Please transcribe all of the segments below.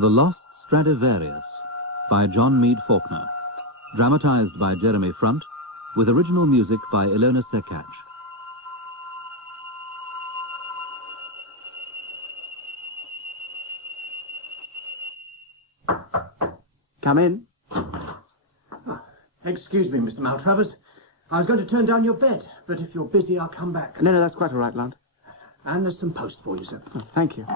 The Lost Stradivarius by John Mead Faulkner, dramatized by Jeremy Front, with original music by Ilona Serkach. Come in. Excuse me, Mr. Maltravers. I was going to turn down your bed, but if you're busy, I'll come back. No, that's quite all right, lad. And there's some post for you, sir. Oh, thank you.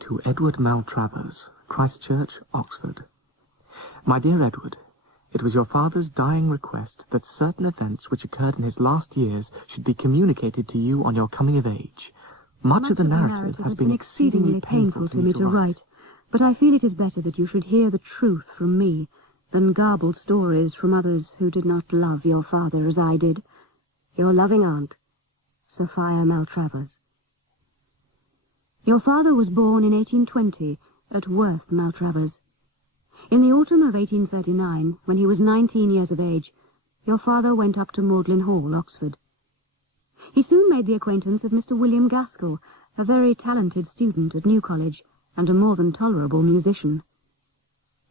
To Edward Maltravers, Christchurch, Oxford. My dear Edward, it was your father's dying request that certain events which occurred in his last years should be communicated to you on your coming of age. Much of the narrative has been exceedingly painful to me to write, but I feel it is better that you should hear the truth from me than garbled stories from others who did not love your father as I did. Your loving aunt, Safia Maltravers. Your father was born in 1820 at Worth, Maltravers. In the autumn of 1839, when he was 19 years of age, your father went up to Magdalen Hall, Oxford. He soon made the acquaintance of Mr. William Gaskell, a very talented student at New College, and a more than tolerable musician.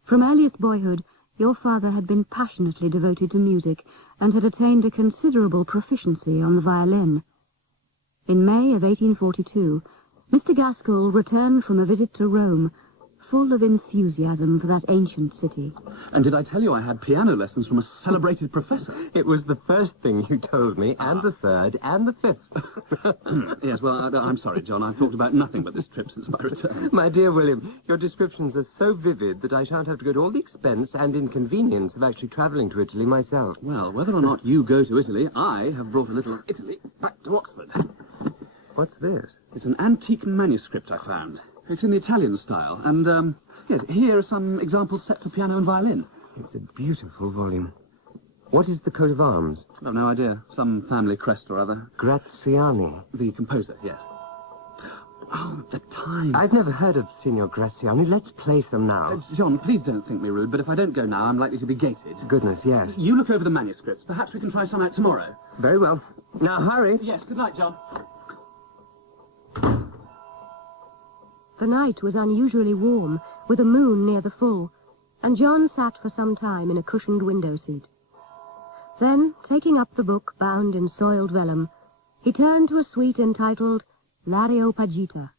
From earliest boyhood, your father had been passionately devoted to music, and had attained a considerable proficiency on the violin. In May of 1842, Mr. Gaskell returned from a visit to Rome, full of enthusiasm for that ancient city. And did I tell you I had piano lessons from a celebrated professor? It was the first thing you told me, and the third, and the fifth. Yes, well, I'm sorry, John. I've talked about nothing but this trip since my return. My dear William, your descriptions are so vivid that I shan't have to go to all the expense and inconvenience of actually travelling to Italy myself. Well, whether or not you go to Italy, I have brought a little Italy back to Oxford. What's this? It's an antique manuscript I found. It's in the Italian style, and, yes, here are some examples set for piano and violin. It's a beautiful volume. What is the coat of arms? I've no idea. Some family crest or other. Graziani. The composer, yes. Oh, the time. I've never heard of Signor Graziani. Let's play some now. John, please don't think me rude, but if I don't go now, I'm likely to be gated. Goodness, yes. You look over the manuscripts. Perhaps we can try some out tomorrow. Very well. Now, hurry. Yes, good night, John. The night was unusually warm, with a moon near the full, and John sat for some time in a cushioned window seat. Then, taking up the book bound in soiled vellum, he turned to a suite entitled L'Areopagita.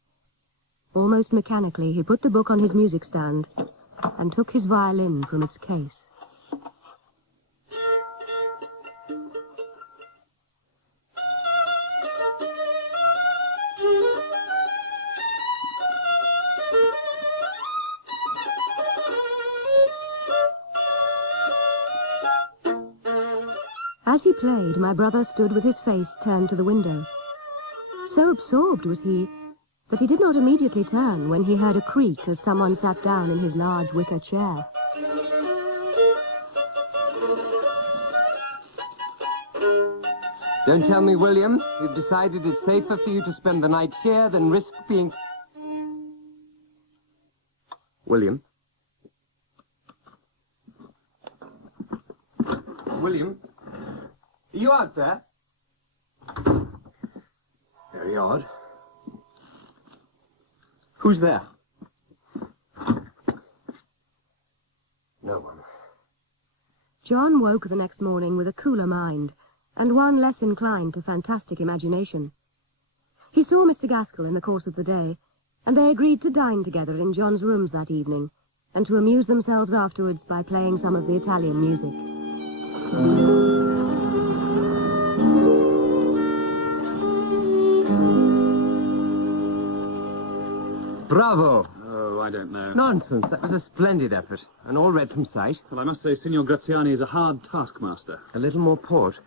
Almost mechanically, he put the book on his music stand and took his violin from its case. As he played, my brother stood with his face turned to the window. So absorbed was he that he did not immediately turn when he heard a creak as someone sat down in his large wicker chair. Don't tell me, William, you've decided it's safer for you to spend the night here than risk being... William? William? Are you out there? Very odd. Who's there? No one. John woke the next morning with a cooler mind, and one less inclined to fantastic imagination. He saw Mr. Gaskell in the course of the day, and they agreed to dine together in John's rooms that evening, and to amuse themselves afterwards by playing some of the Italian music. Bravo! Oh, I don't know. Nonsense, that was a splendid effort, and all read from sight. Well, I must say, Signor Graziani is a hard taskmaster. A little more port.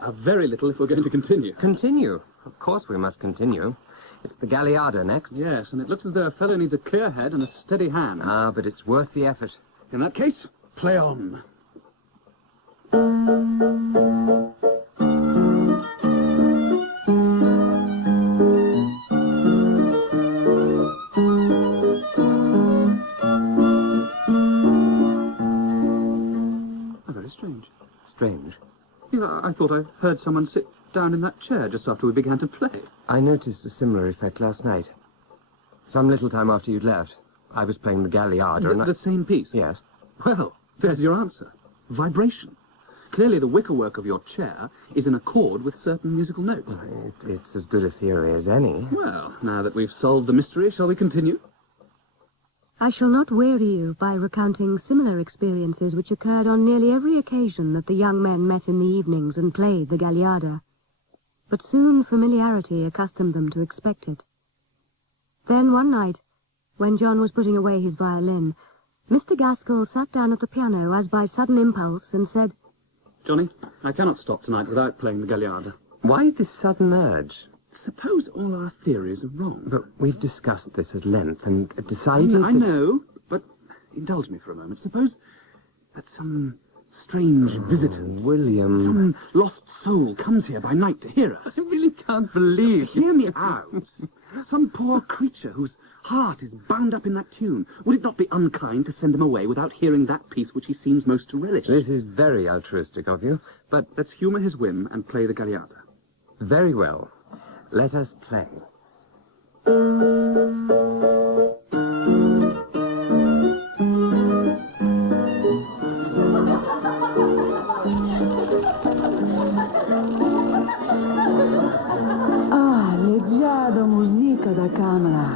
A very little if we're going to continue. Continue? Of course we must continue. It's the Galliarda next. Yes, and it looks as though a fellow needs a clear head and a steady hand. Ah, but it's worth the effort. In that case, play on. Very strange. Strange. Yeah, I thought I heard someone sit down in that chair just after we began to play. I noticed a similar effect last night. Some little time after you'd left, I was playing the Galliarda and The same piece? Yes. Well, there's your answer. Vibration. Clearly the wickerwork of your chair is in accord with certain musical notes. It's as good a theory as any. Well, now that we've solved the mystery, shall we continue? I shall not weary you by recounting similar experiences which occurred on nearly every occasion that the young men met in the evenings and played the Galliarda. But soon familiarity accustomed them to expect it. Then one night, when John was putting away his violin, Mr. Gaskell sat down at the piano as by sudden impulse and said, Johnny, I cannot stop tonight without playing the Galliarda. Why this sudden urge? Suppose all our theories are wrong. But we've discussed this at length and decided I know, but indulge me for a moment. Suppose that some strange visitant, William... some lost soul comes here by night to hear us. I really can't believe... Hear me out. Some poor creature whose heart is bound up in that tune. Would it not be unkind to send him away without hearing that piece which he seems most to relish? This is very altruistic of you, but... Let's humour his whim and play the Galliarda. Very well. Let us play. Ah, leggiado musica da camera.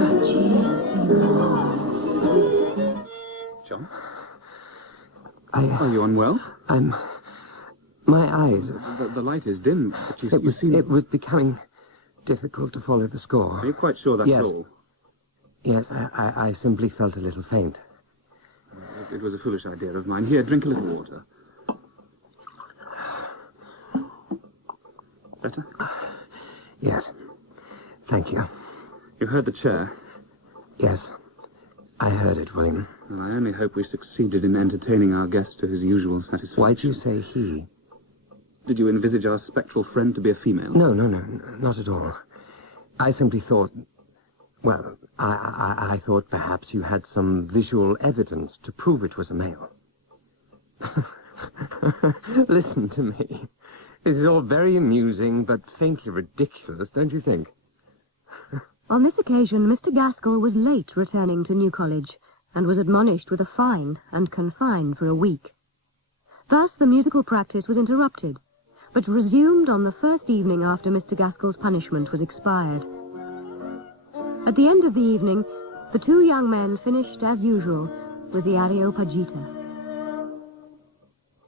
Vivacissimo. John? Are you unwell? My eyes... The light is dim, but you seem... It was becoming difficult to follow the score. Are you quite sure that's all? Yes, I simply felt a little faint. It was a foolish idea of mine. Here, drink a little water. Better? Yes. Thank you. You heard the chair? Yes. I heard it, William. Well, I only hope we succeeded in entertaining our guest to his usual satisfaction. Why'd you say he? Did you envisage our spectral friend to be a female? No, not at all. I simply thought... Well, I thought perhaps you had some visual evidence to prove it was a male. Listen to me. This is all very amusing, but faintly ridiculous, don't you think? On this occasion, Mr. Gaskell was late returning to New College, and was admonished with a fine and confined for a week. Thus the musical practice was interrupted, but resumed on the first evening after Mr. Gaskell's punishment was expired. At the end of the evening, the two young men finished, as usual, with the Areopagita.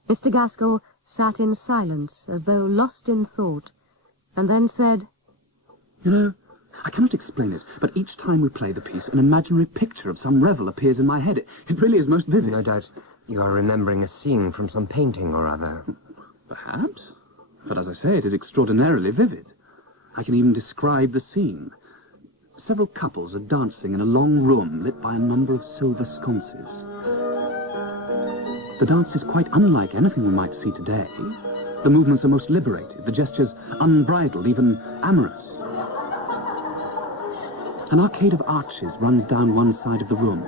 Mr. Gaskell sat in silence, as though lost in thought, and then said, You know, I cannot explain it, but each time we play the piece, an imaginary picture of some revel appears in my head. It really is most vivid. No doubt you are remembering a scene from some painting or other. Perhaps. But as I say, it is extraordinarily vivid. I can even describe the scene. Several couples are dancing in a long room lit by a number of silver sconces. The dance is quite unlike anything we might see today. The movements are most liberated, the gestures unbridled, even amorous. An arcade of arches runs down one side of the room.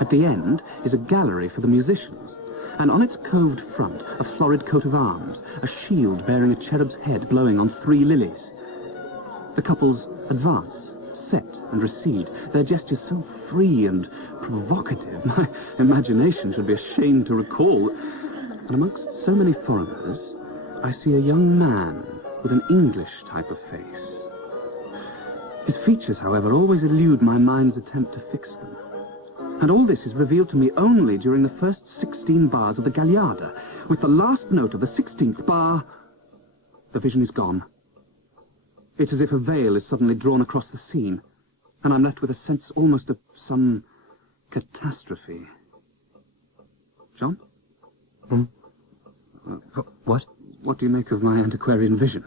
At the end is a gallery for the musicians, and on its coved front a florid coat of arms, a shield bearing a cherub's head blowing on 3 lilies. The couples advance, set and recede, their gestures so free and provocative, my imagination should be ashamed to recall. And amongst so many foreigners, I see a young man with an English type of face. His features, however, always elude my mind's attempt to fix them. And all this is revealed to me only during the first 16 bars of the Galliarda. With the last note of the 16th bar, the vision is gone. It's as if a veil is suddenly drawn across the scene, and I'm left with a sense almost of some catastrophe. John? What? What do you make of my antiquarian vision?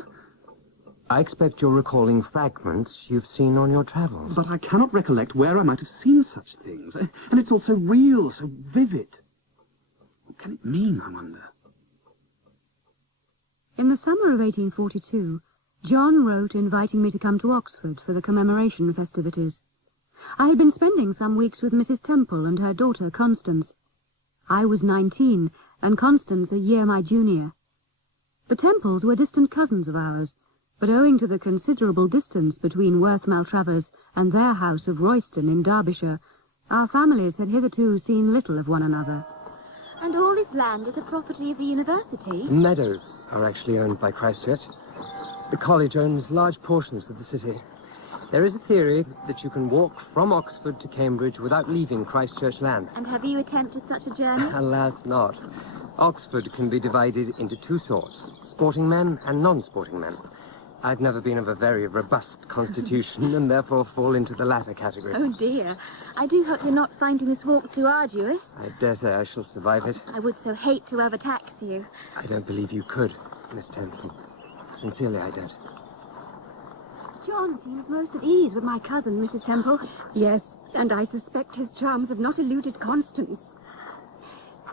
I expect you're recalling fragments you've seen on your travels. But I cannot recollect where I might have seen such things. And it's all so real, so vivid. What can it mean, I wonder? In the summer of 1842, John wrote inviting me to come to Oxford for the commemoration festivities. I had been spending some weeks with Mrs. Temple and her daughter Constance. I was 19, and Constance a year my junior. The Temples were distant cousins of ours, but owing to the considerable distance between Worth Maltravers and their house of Royston in Derbyshire, our families had hitherto seen little of one another. And all this land is the property of the university? Meadows are actually owned by Christchurch. The college owns large portions of the city. There is a theory that you can walk from Oxford to Cambridge without leaving Christchurch land. And have you attempted such a journey? Alas, not. Oxford can be divided into two sorts, sporting men and non-sporting men. I've never been of a very robust constitution and therefore fall into the latter category. Oh dear. I do hope you're not finding this walk too arduous. I dare say I shall survive it. I would so hate to overtax you. I don't believe you could, Miss Temple. Sincerely, I don't. John seems most at ease with my cousin, Mrs. Temple. Yes, and I suspect his charms have not eluded Constance.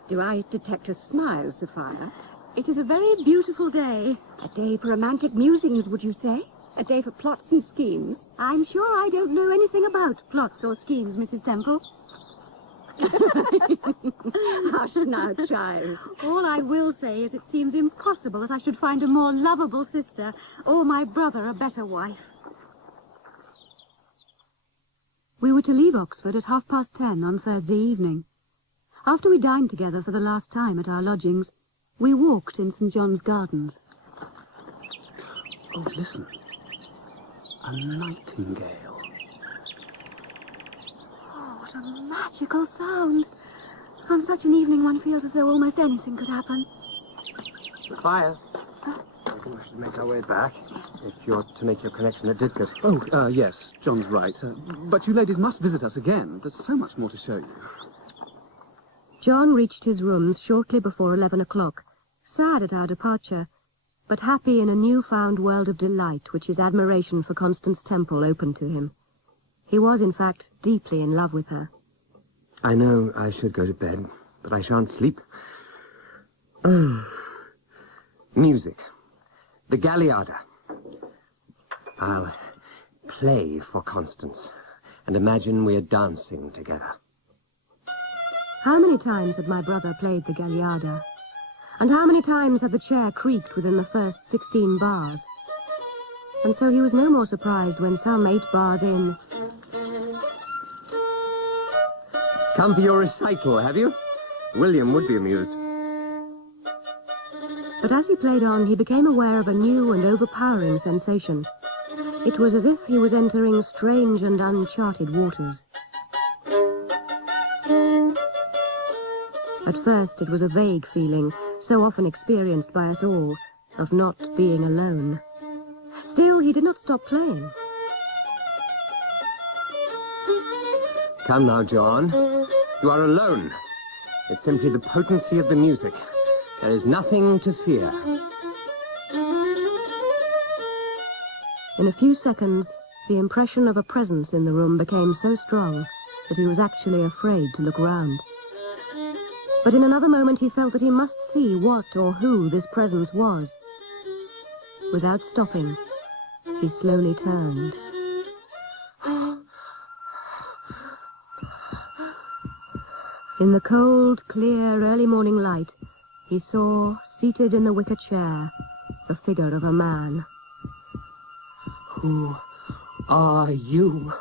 Do I detect a smile, Safia? It is a very beautiful day. A day for romantic musings, would you say? A day for plots and schemes? I'm sure I don't know anything about plots or schemes, Mrs. Temple. Hush now, child. All I will say is it seems impossible that I should find a more lovable sister, or my brother a better wife. We were to leave Oxford at 10:30 on Thursday evening. After we dined together for the last time at our lodgings, we walked in St. John's Gardens. Oh, listen. A nightingale. Oh, what a magical sound. On such an evening one feels as though almost anything could happen. Fire. I think we should make our way back, if you're to make your connection at Didcot. Oh, yes, John's right. But you ladies must visit us again. There's so much more to show you. John reached his rooms shortly before 11 o'clock, sad at our departure, but happy in a new-found world of delight which his admiration for Constance Temple opened to him. He was, in fact, deeply in love with her. I know I should go to bed, but I shan't sleep. Music. The Galliarda. I'll play for Constance and imagine we're dancing together. How many times had my brother played the Galliarda? And how many times had the chair creaked within the first 16 bars? And so he was no more surprised when some 8 bars in... Come for your recital, have you? William would be amused. But as he played on, he became aware of a new and overpowering sensation. It was as if he was entering strange and uncharted waters. At first it was a vague feeling, so often experienced by us all, of not being alone. Still, he did not stop playing. Come now, John. You are alone. It's simply the potency of the music. There is nothing to fear. In a few seconds, the impression of a presence in the room became so strong that he was actually afraid to look round. But in another moment he felt that he must see what or who this presence was. Without stopping, he slowly turned. In the cold, clear, early morning light, he saw, seated in the wicker chair, the figure of a man. Who are you?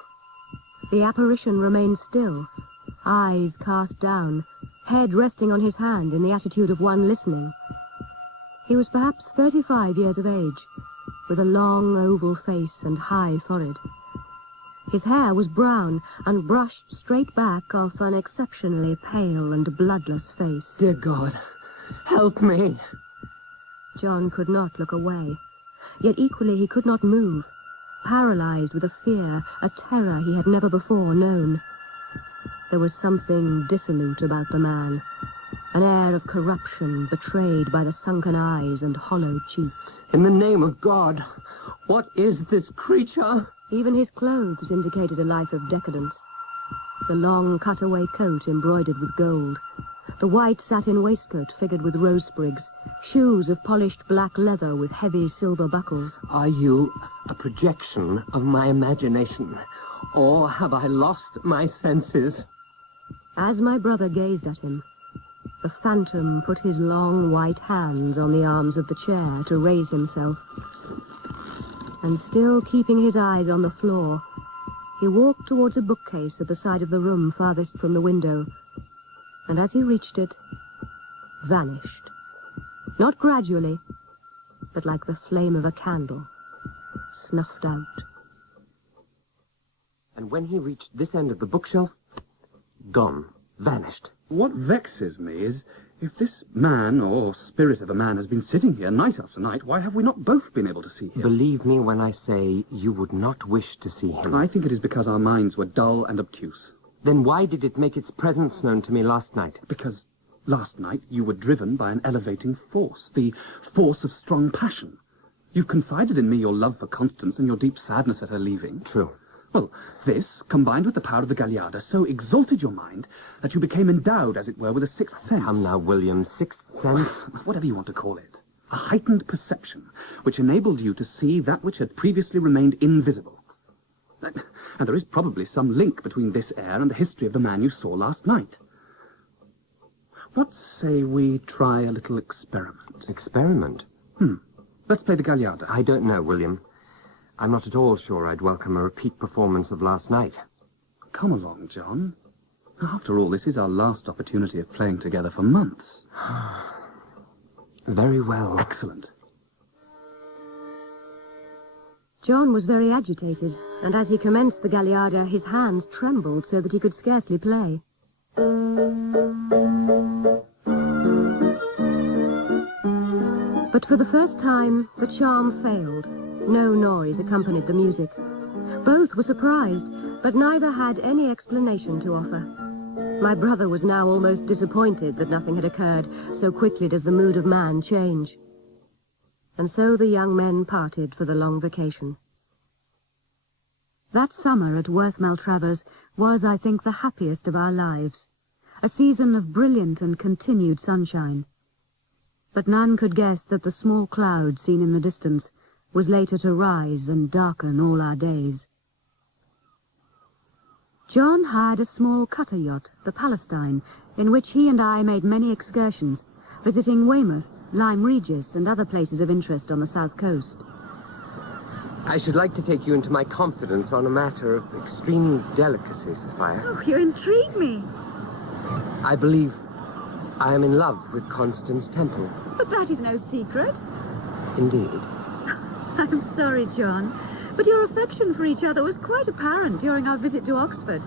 The apparition remained still, eyes cast down, head resting on his hand in the attitude of one listening. He was perhaps 35 years of age, with a long oval face and high forehead. His hair was brown and brushed straight back off an exceptionally pale and bloodless face. Dear God, help me. John could not look away, yet equally he could not move, paralyzed with a fear, a terror he had never before known. There was something dissolute about the man, an air of corruption betrayed by the sunken eyes and hollow cheeks. In the name of God, what is this creature? Even his clothes indicated a life of decadence. The long cutaway coat embroidered with gold, the white satin waistcoat figured with rose sprigs, shoes of polished black leather with heavy silver buckles. Are you a projection of my imagination, or have I lost my senses? As my brother gazed at him, the phantom put his long white hands on the arms of the chair to raise himself. And still keeping his eyes on the floor, he walked towards a bookcase at the side of the room farthest from the window, and as he reached it, vanished. Not gradually, but like the flame of a candle, snuffed out. And when he reached this end of the bookshelf, gone, vanished. What vexes me is, if this man, or spirit of a man, has been sitting here night after night, why have we not both been able to see him? Believe me when I say you would not wish to see him. I think it is because our minds were dull and obtuse. Then why did it make its presence known to me last night? Because last night you were driven by an elevating force, the force of strong passion. You've confided in me your love for Constance and your deep sadness at her leaving. True. Well, this, combined with the power of the Galliarda, so exalted your mind that you became endowed, as it were, with a sixth sense. Come now, William, sixth sense? Whatever you want to call it. A heightened perception, which enabled you to see that which had previously remained invisible. And there is probably some link between this air and the history of the man you saw last night. What say we try a little experiment? Experiment? Let's play the Galliarda. I don't know, William. I'm not at all sure I'd welcome a repeat performance of last night. Come along, John. After all, this is our last opportunity of playing together for months. Very well. Excellent. John was very agitated, and as he commenced the Galliarda, his hands trembled so that he could scarcely play. But for the first time, the charm failed. No noise accompanied the music. Both were surprised, but neither had any explanation to offer. My brother was now almost disappointed that nothing had occurred, so quickly does the mood of man change. And so the young men parted for the long vacation. That summer at Worth Maltravers was, I think, the happiest of our lives. A season of brilliant and continued sunshine. But none could guess that the small cloud seen in the distance was later to rise and darken all our days. John hired a small cutter yacht, the Palestine, in which he and I made many excursions, visiting Weymouth, Lyme Regis, and other places of interest on the south coast. I should like to take you into my confidence on a matter of extreme delicacy, Safia. Oh, you intrigue me. I believe I am in love with Constance Temple. But that is no secret. Indeed. I'm sorry, John, but your affection for each other was quite apparent during our visit to Oxford.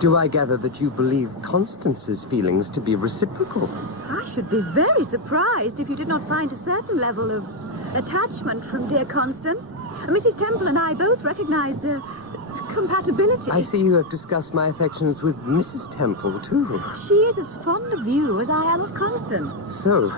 Do I gather that you believe Constance's feelings to be reciprocal? I should be very surprised if you did not find a certain level of attachment from dear Constance. Mrs. Temple and I both recognized a compatibility. I see you have discussed my affections with Mrs. Temple, too. She is as fond of you as I am of Constance. So,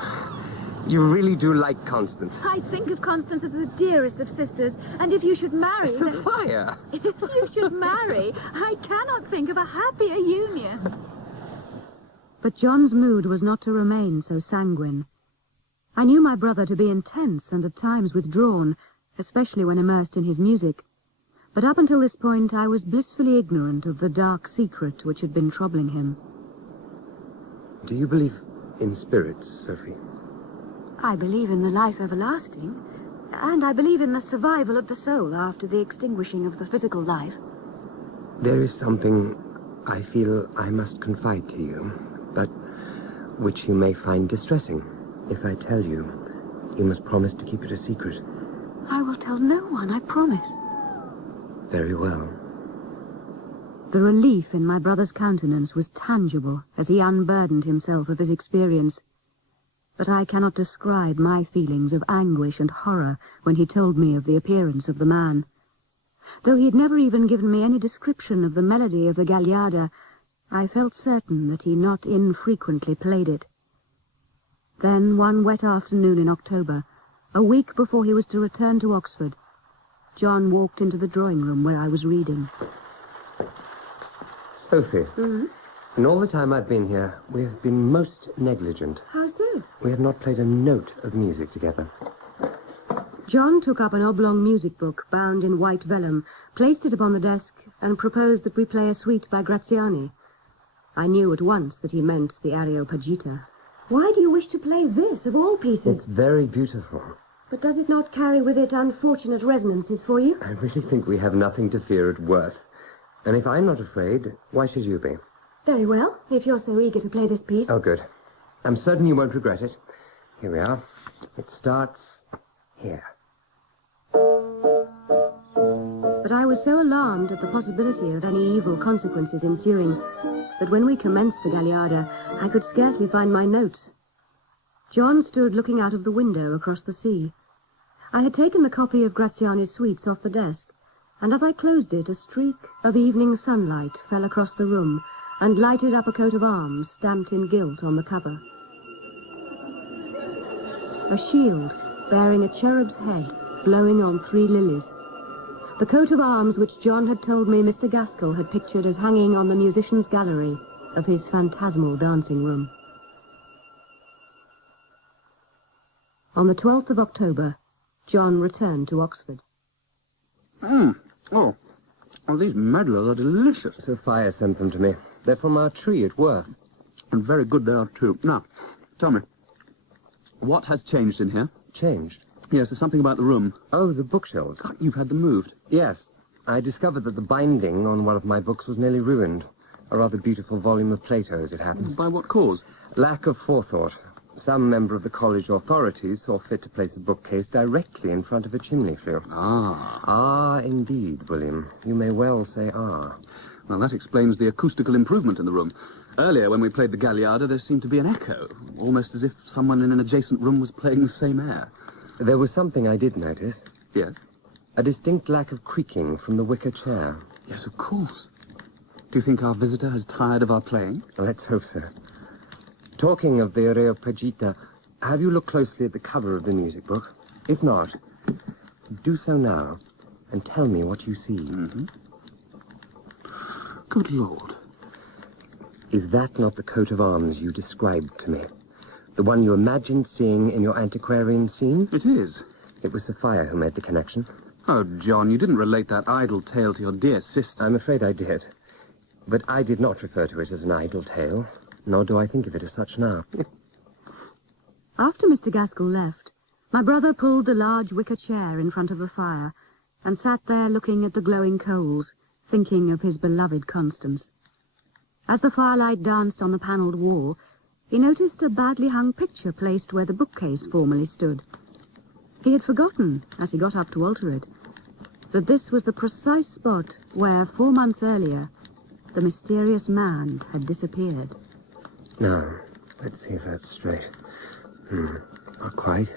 you really do like Constance? I think of Constance as the dearest of sisters, and if you should marry... Safia! If you should marry, I cannot think of a happier union. But John's mood was not to remain so sanguine. I knew my brother to be intense and at times withdrawn, especially when immersed in his music. But up until this point I was blissfully ignorant of the dark secret which had been troubling him. Do you believe in spirits, Sophie? I believe in the life everlasting, and I believe in the survival of the soul after the extinguishing of the physical life. There is something I feel I must confide to you, but which you may find distressing. If I tell you, you must promise to keep it a secret. I will tell no one, I promise. Very well. The relief in my brother's countenance was tangible as he unburdened himself of his experience. But I cannot describe my feelings of anguish and horror when he told me of the appearance of the man. Though he had never even given me any description of the melody of the Galliarda, I felt certain that he not infrequently played it. Then, one wet afternoon in October, a week before he was to return to Oxford, John walked into the drawing-room where I was reading. Sophie, in all the time I've been here, we have been most negligent. How so? We have not played a note of music together. John took up an oblong music book bound in white vellum, placed it upon the desk, and proposed that we play a suite by Graziani. I knew at once that he meant the Areopagita. Why do you wish to play this, of all pieces? It's very beautiful. But does it not carry with it unfortunate resonances for you? I really think we have nothing to fear at Worth. And if I'm not afraid, why should you be? Very well, if you're so eager to play this piece. Oh, good. I'm certain you won't regret it. Here we are. It starts here. But I was so alarmed at the possibility of any evil consequences ensuing that when we commenced the Galliarda, I could scarcely find my notes. John stood looking out of the window across the sea. I had taken the copy of Graziani's suites off the desk, and as I closed it, a streak of evening sunlight fell across the room and lighted up a coat of arms stamped in gilt on the cover. A shield bearing a cherub's head blowing on 3 lilies. The coat of arms which John had told me Mr. Gaskell had pictured as hanging on the musician's gallery of his phantasmal dancing room. On the 12th of October, John returned to Oxford. Oh, these medlars are delicious. Safia sent them to me. They're from our tree at Worth. And very good they are, too. Now, tell me, what has changed in here? Changed? Yes, there's something about the room. Oh, the bookshelves. God, you've had them moved. Yes. I discovered that the binding on one of my books was nearly ruined. A rather beautiful volume of Plato, as it happens. By what cause? Lack of forethought. Some member of the college authorities saw fit to place the bookcase directly in front of a chimney flue. Ah, indeed, William. You may well say ah. Well, that explains the acoustical improvement in the room. Earlier, when we played the Galliarda, there seemed to be an echo, almost as if someone in an adjacent room was playing the same air. There was something I did notice. Yes? A distinct lack of creaking from the wicker chair. Yes, of course. Do you think our visitor has tired of our playing? Let's hope so. Talking of the Areopagita, have you looked closely at the cover of the music book? If not, do so now, and tell me what you see. Mm-hmm. Good Lord. Is that not the coat of arms you described to me? The one you imagined seeing in your antiquarian scene? It is. It was Safia who made the connection. Oh, John, you didn't relate that idle tale to your dear sister. I'm afraid I did. But I did not refer to it as an idle tale, nor do I think of it as such now. After Mr. Gaskell left, my brother pulled the large wicker chair in front of the fire and sat there looking at the glowing coals, thinking of his beloved Constance. As the firelight danced on the panelled wall, he noticed a badly hung picture placed where the bookcase formerly stood. He had forgotten, as he got up to alter it, that this was the precise spot where, 4 months earlier, the mysterious man had disappeared. Now, let's see if that's straight. Not quite.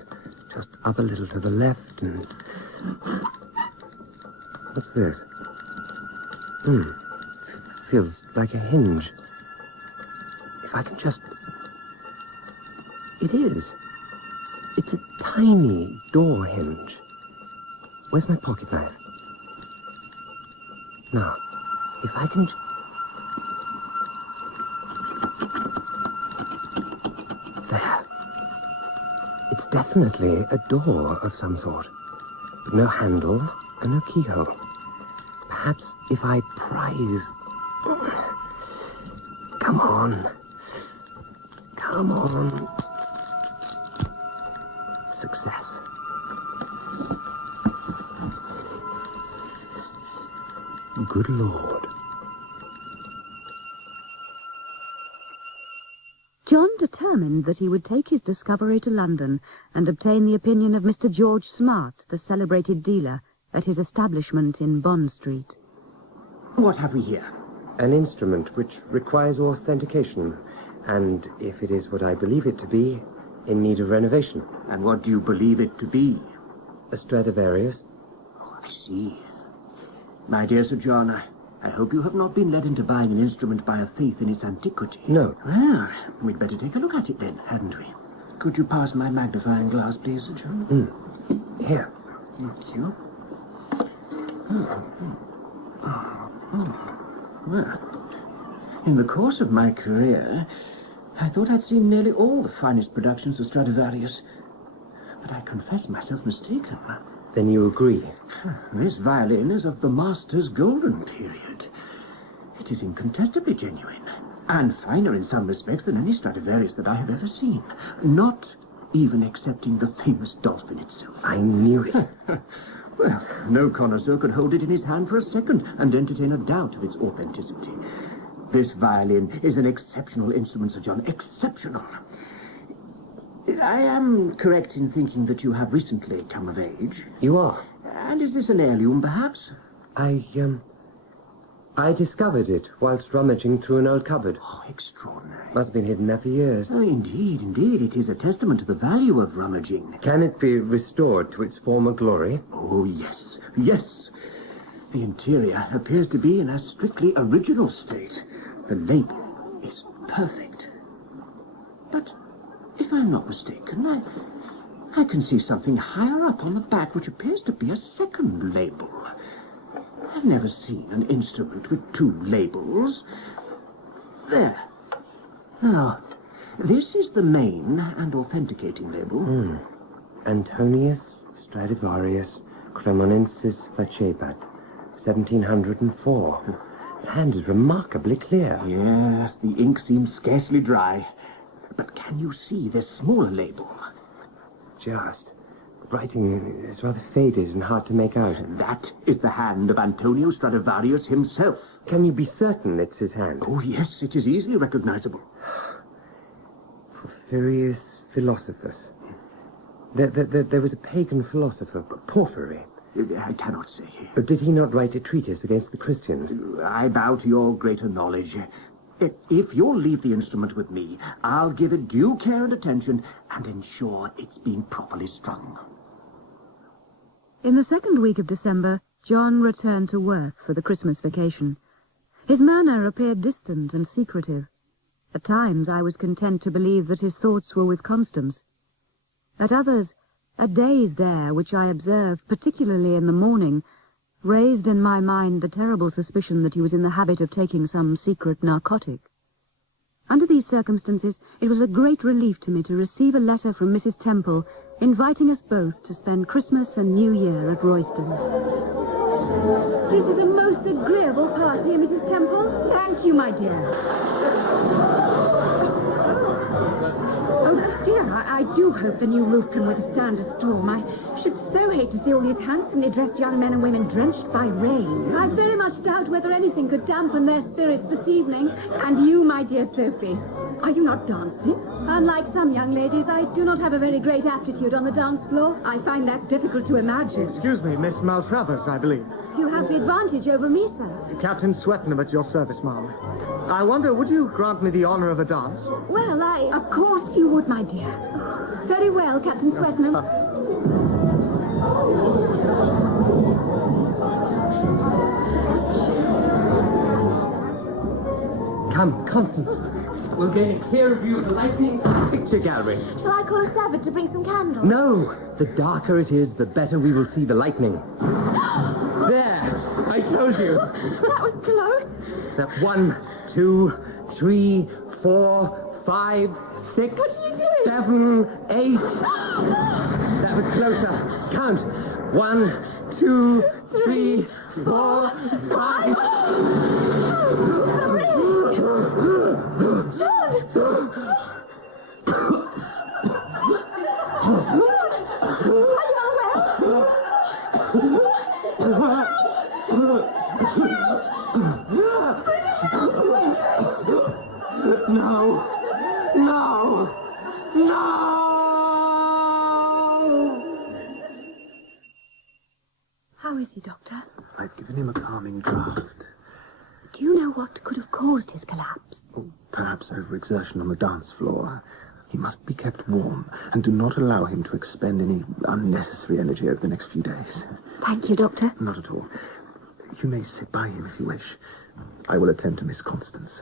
Just up a little to the left and... What's this? Feels like a hinge. If I can just... It is. It's a tiny door hinge. Where's my pocket knife? Now, if I can... There. It's definitely a door of some sort, but no handle and no keyhole. Perhaps if I prise... Come on. Come on. Success. Good Lord. John determined that he would take his discovery to London and obtain the opinion of Mr. George Smart, the celebrated dealer, at his establishment in Bond Street. What have we here? An instrument which requires authentication, and if it is what I believe it to be, in need of renovation. And what do you believe it to be? A Stradivarius. Oh, I see. My dear Sir John, I hope you have not been led into buying an instrument by a faith in its antiquity. No. Well, we'd better take a look at it then, hadn't we? Could you pass my magnifying glass, please, Sir John? Here. Thank you. Well, in the course of my career, I thought I'd seen nearly all the finest productions of Stradivarius, but I confess myself mistaken. Then you agree? This violin is of the master's golden period. It is incontestably genuine. and finer in some respects than any Stradivarius that I have ever seen. Not even excepting the famous dolphin itself. I knew it. Well, no connoisseur could hold it in his hand for a second and entertain a doubt of its authenticity. This violin is an exceptional instrument, Sir John. Exceptional. I am correct in thinking that you have recently come of age. You are? And is this an heirloom, perhaps? I discovered it whilst rummaging through an old cupboard. Oh, extraordinary. Must have been hidden there for years. Oh, indeed, indeed. It is a testament to the value of rummaging. Can it be restored to its former glory? Oh, yes, yes. The interior appears to be in a strictly original state. The label is perfect. But if I'm not mistaken, I can see something higher up on the back which appears to be a second label. I've never seen an instrument with two labels. There. Now, this is the main and authenticating label. Antonius Stradivarius Cremonensis Facebat, 1704. The hand is remarkably clear. Yes, the ink seems scarcely dry. But can you see this smaller label? Just. The writing is rather faded and hard to make out. That is the hand of Antonio Stradivarius himself. Can you be certain it's his hand? Oh, yes, it is easily recognizable. Porphyrius Philosophus. There was a pagan philosopher, Porphyry. I cannot say. But did he not write a treatise against the Christians? I bow to your greater knowledge. If you'll leave the instrument with me, I'll give it due care and attention and ensure it's being properly strung. In the second week of December, John returned to Worth for the Christmas vacation. His manner appeared distant and secretive. At times I was content to believe that his thoughts were with Constance. At others, a dazed air which I observed, particularly in the morning, raised in my mind the terrible suspicion that he was in the habit of taking some secret narcotic. Under these circumstances, it was a great relief to me to receive a letter from Mrs. Temple inviting us both to spend Christmas and New Year at Royston. This is a most agreeable party, Mrs. Temple. Thank you, my dear. Oh, dear, I do hope the new roof can withstand a storm. I should so hate to see all these handsomely dressed young men and women drenched by rain. I very much doubt whether anything could dampen their spirits this evening. And you, my dear Sophie, are you not dancing? Unlike some young ladies, I do not have a very great aptitude on the dance floor. I find that difficult to imagine. Excuse me, Miss Maltravers, I believe. You have the advantage over me, sir. Captain Swetnam at your service, ma'am. I wonder, would you grant me the honor of a dance? Well, Of course you would, my dear. Very well, Captain Swetnam. Come, Constance. We'll gain a clear view of the lightning picture gallery. Shall I call a servant to bring some candles? No! The darker it is, the better we will see the lightning. There! I told you! That was close. That 1, 2, 3, 4, 5, 6, What are you doing? 7, 8. That was closer. Count. 1, 2, 3, 4, 5. John! Are you unwell? No! No! No! How is he, Doctor? I've given him a calming draught. Do you know what could have caused his collapse? Perhaps overexertion on the dance floor. He must be kept warm, and do not allow him to expend any unnecessary energy over the next few days. Thank you, Doctor. Not at all. You may sit by him if you wish. I will attend to Miss Constance.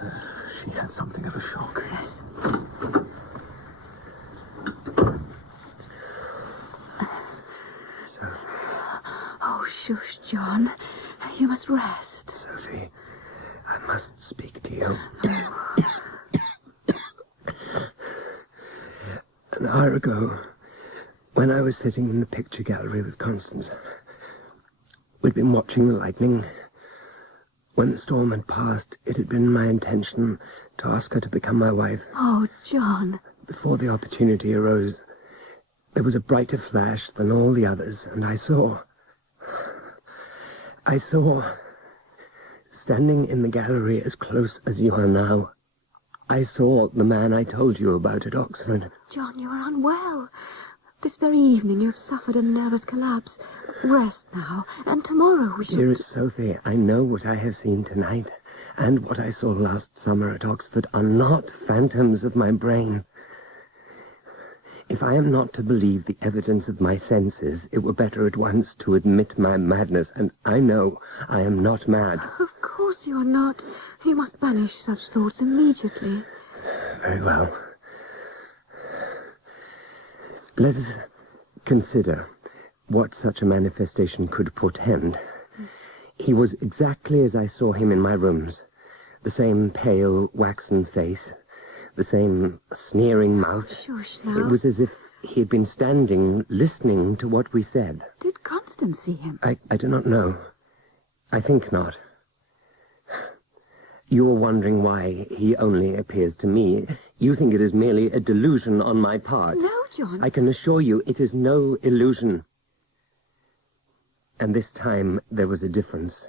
She had something of a shock. Yes. Sophie. Oh, shush, John. You must rest. Sophie, I must speak to you. An hour ago, when I was sitting in the picture gallery with Constance, we'd been watching the lightning. When the storm had passed, it had been my intention to ask her to become my wife. Oh, John. Before the opportunity arose, there was a brighter flash than all the others, and I saw, standing in the gallery as close as you are now, I saw the man I told you about at Oxford. John, you are unwell. This very evening you have suffered a nervous collapse. Rest now, and tomorrow we shall... Dearest Sophie, I know what I have seen tonight, and what I saw last summer at Oxford are not phantoms of my brain. If I am not to believe the evidence of my senses, it were better at once to admit my madness, and I know I am not mad. Of course you are not. You must banish such thoughts immediately. Very well. Let us consider what such a manifestation could portend. He was exactly as I saw him in my rooms. The same pale, waxen face, the same sneering mouth. Shush now. It was as if he had been standing, listening to what we said. Did Constance see him? I do not know. I think not. You are wondering why he only appears to me. You think it is merely a delusion on my part. No, John. I can assure you it is no illusion. And this time there was a difference.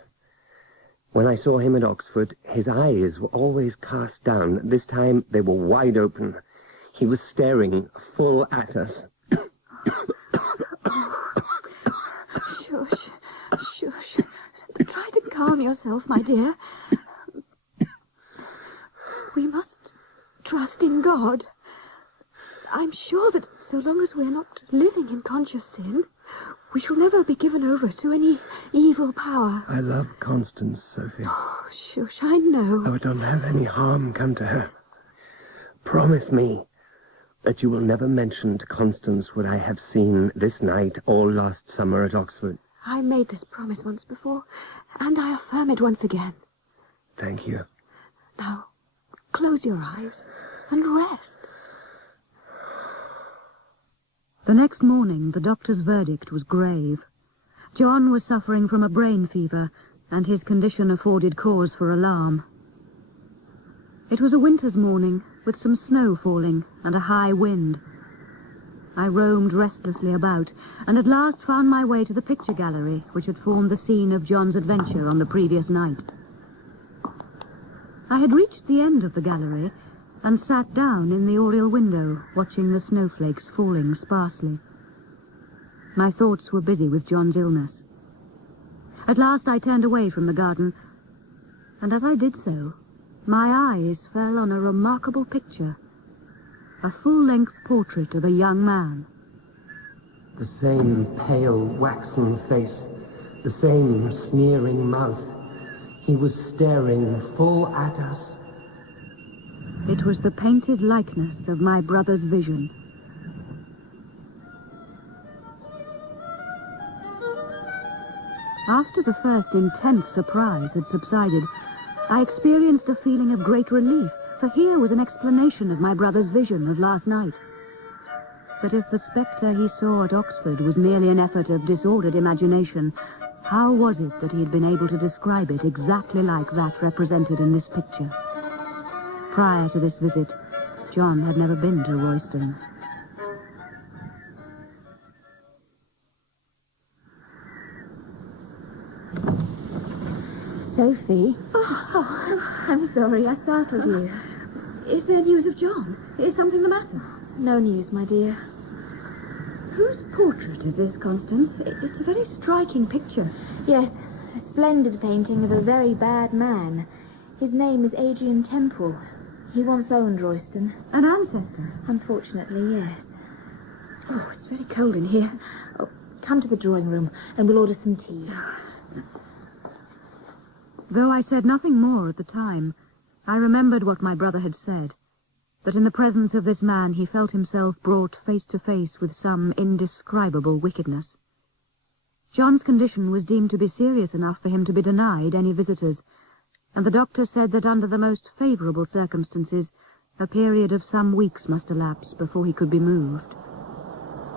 When I saw him at Oxford, his eyes were always cast down. This time they were wide open. He was staring full at us. Shush. Shush. Try to calm yourself, my dear. We must trust in God. I'm sure that so long as we're not living in conscious sin, we shall never be given over to any evil power. I love Constance, Sophie. Oh, shush, I know. I would not have any harm come to her. Promise me that you will never mention to Constance what I have seen this night or last summer at Oxford. I made this promise once before, and I affirm it once again. Thank you. Now, close your eyes and rest. The next morning, the doctor's verdict was grave. John was suffering from a brain fever, and his condition afforded cause for alarm. It was a winter's morning, with some snow falling and a high wind. I roamed restlessly about, and at last found my way to the picture gallery, which had formed the scene of John's adventure on the previous night. I had reached the end of the gallery, and sat down in the oriel window, watching the snowflakes falling sparsely. My thoughts were busy with John's illness. At last I turned away from the garden, and as I did so, my eyes fell on a remarkable picture, a full-length portrait of a young man. The same pale, waxen face, the same sneering mouth. He was staring full at us. It was the painted likeness of my brother's vision. After the first intense surprise had subsided, I experienced a feeling of great relief, for here was an explanation of my brother's vision of last night. But if the spectre he saw at Oxford was merely an effort of disordered imagination, how was it that he had been able to describe it exactly like that represented in this picture? Prior to this visit, John had never been to Royston. Sophie? Oh, I'm sorry I startled you. Is there news of John? Is something the matter? No news, my dear. Whose portrait is this, Constance? It's a very striking picture. Yes, a splendid painting of a very bad man. His name is Adrien Temple. He once owned Royston. An ancestor? Unfortunately, yes. Oh, it's very cold in here. Oh, come to the drawing room and we'll order some tea. Though I said nothing more at the time, I remembered what my brother had said, that in the presence of this man he felt himself brought face to face with some indescribable wickedness. John's condition was deemed to be serious enough for him to be denied any visitors, and the doctor said that under the most favourable circumstances, a period of some weeks must elapse before he could be moved.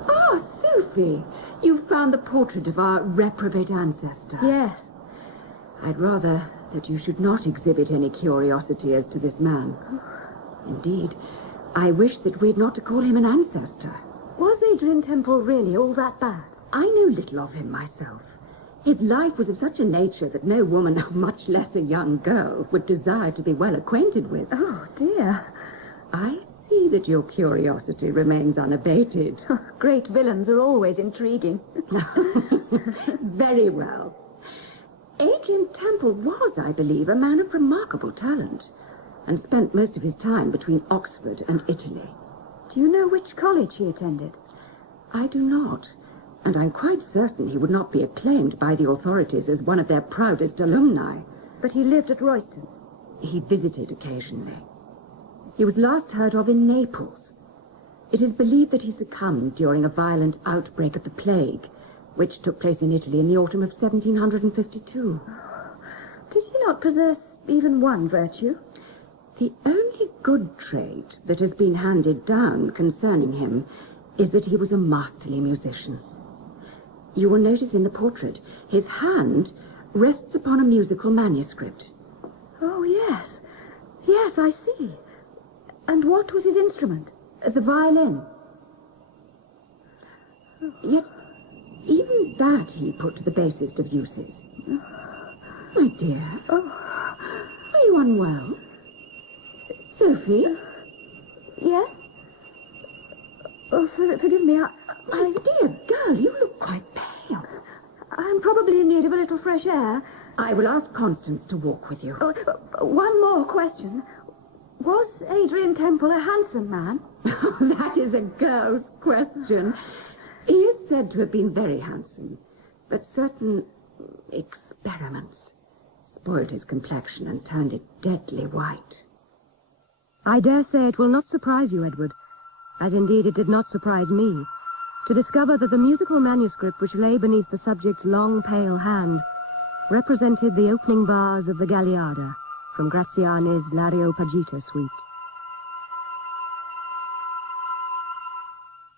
Oh, Sophie, you've found the portrait of our reprobate ancestor. Yes. I'd rather that you should not exhibit any curiosity as to this man. Indeed, I wish that we'd not to call him an ancestor. Was Adrien Temple really all that bad? I know little of him myself. His life was of such a nature that no woman, much less a young girl, would desire to be well acquainted with. Oh, dear. I see that your curiosity remains unabated. Great villains are always intriguing. Very well. Adrien Temple was, I believe, a man of remarkable talent, and spent most of his time between Oxford and Italy. Do you know which college he attended? I do not, and I'm quite certain he would not be acclaimed by the authorities as one of their proudest alumni. But he lived at Royston. He visited occasionally. He was last heard of in Naples. It is believed that he succumbed during a violent outbreak of the plague, which took place in Italy in the autumn of 1752. Did he not possess even one virtue? The only good trait that has been handed down concerning him is that he was a masterly musician. You will notice in the portrait his hand rests upon a musical manuscript. Oh, yes. Yes, I see. And what was his instrument? The violin. Yet, even that he put to the basest of uses. My dear, are you unwell? Sophie? Yes? Oh, forgive me, My dear girl, you look quite pale. I'm probably in need of a little fresh air. I will ask Constance to walk with you. One more question. Was Adrien Temple a handsome man? That is a girl's question. He is said to have been very handsome, but certain experiments spoiled his complexion and turned it deadly white. I dare say it will not surprise you, Edward, as indeed it did not surprise me, to discover that the musical manuscript which lay beneath the subject's long, pale hand represented the opening bars of the Gagliarda from Graziani's l'Areopagita suite.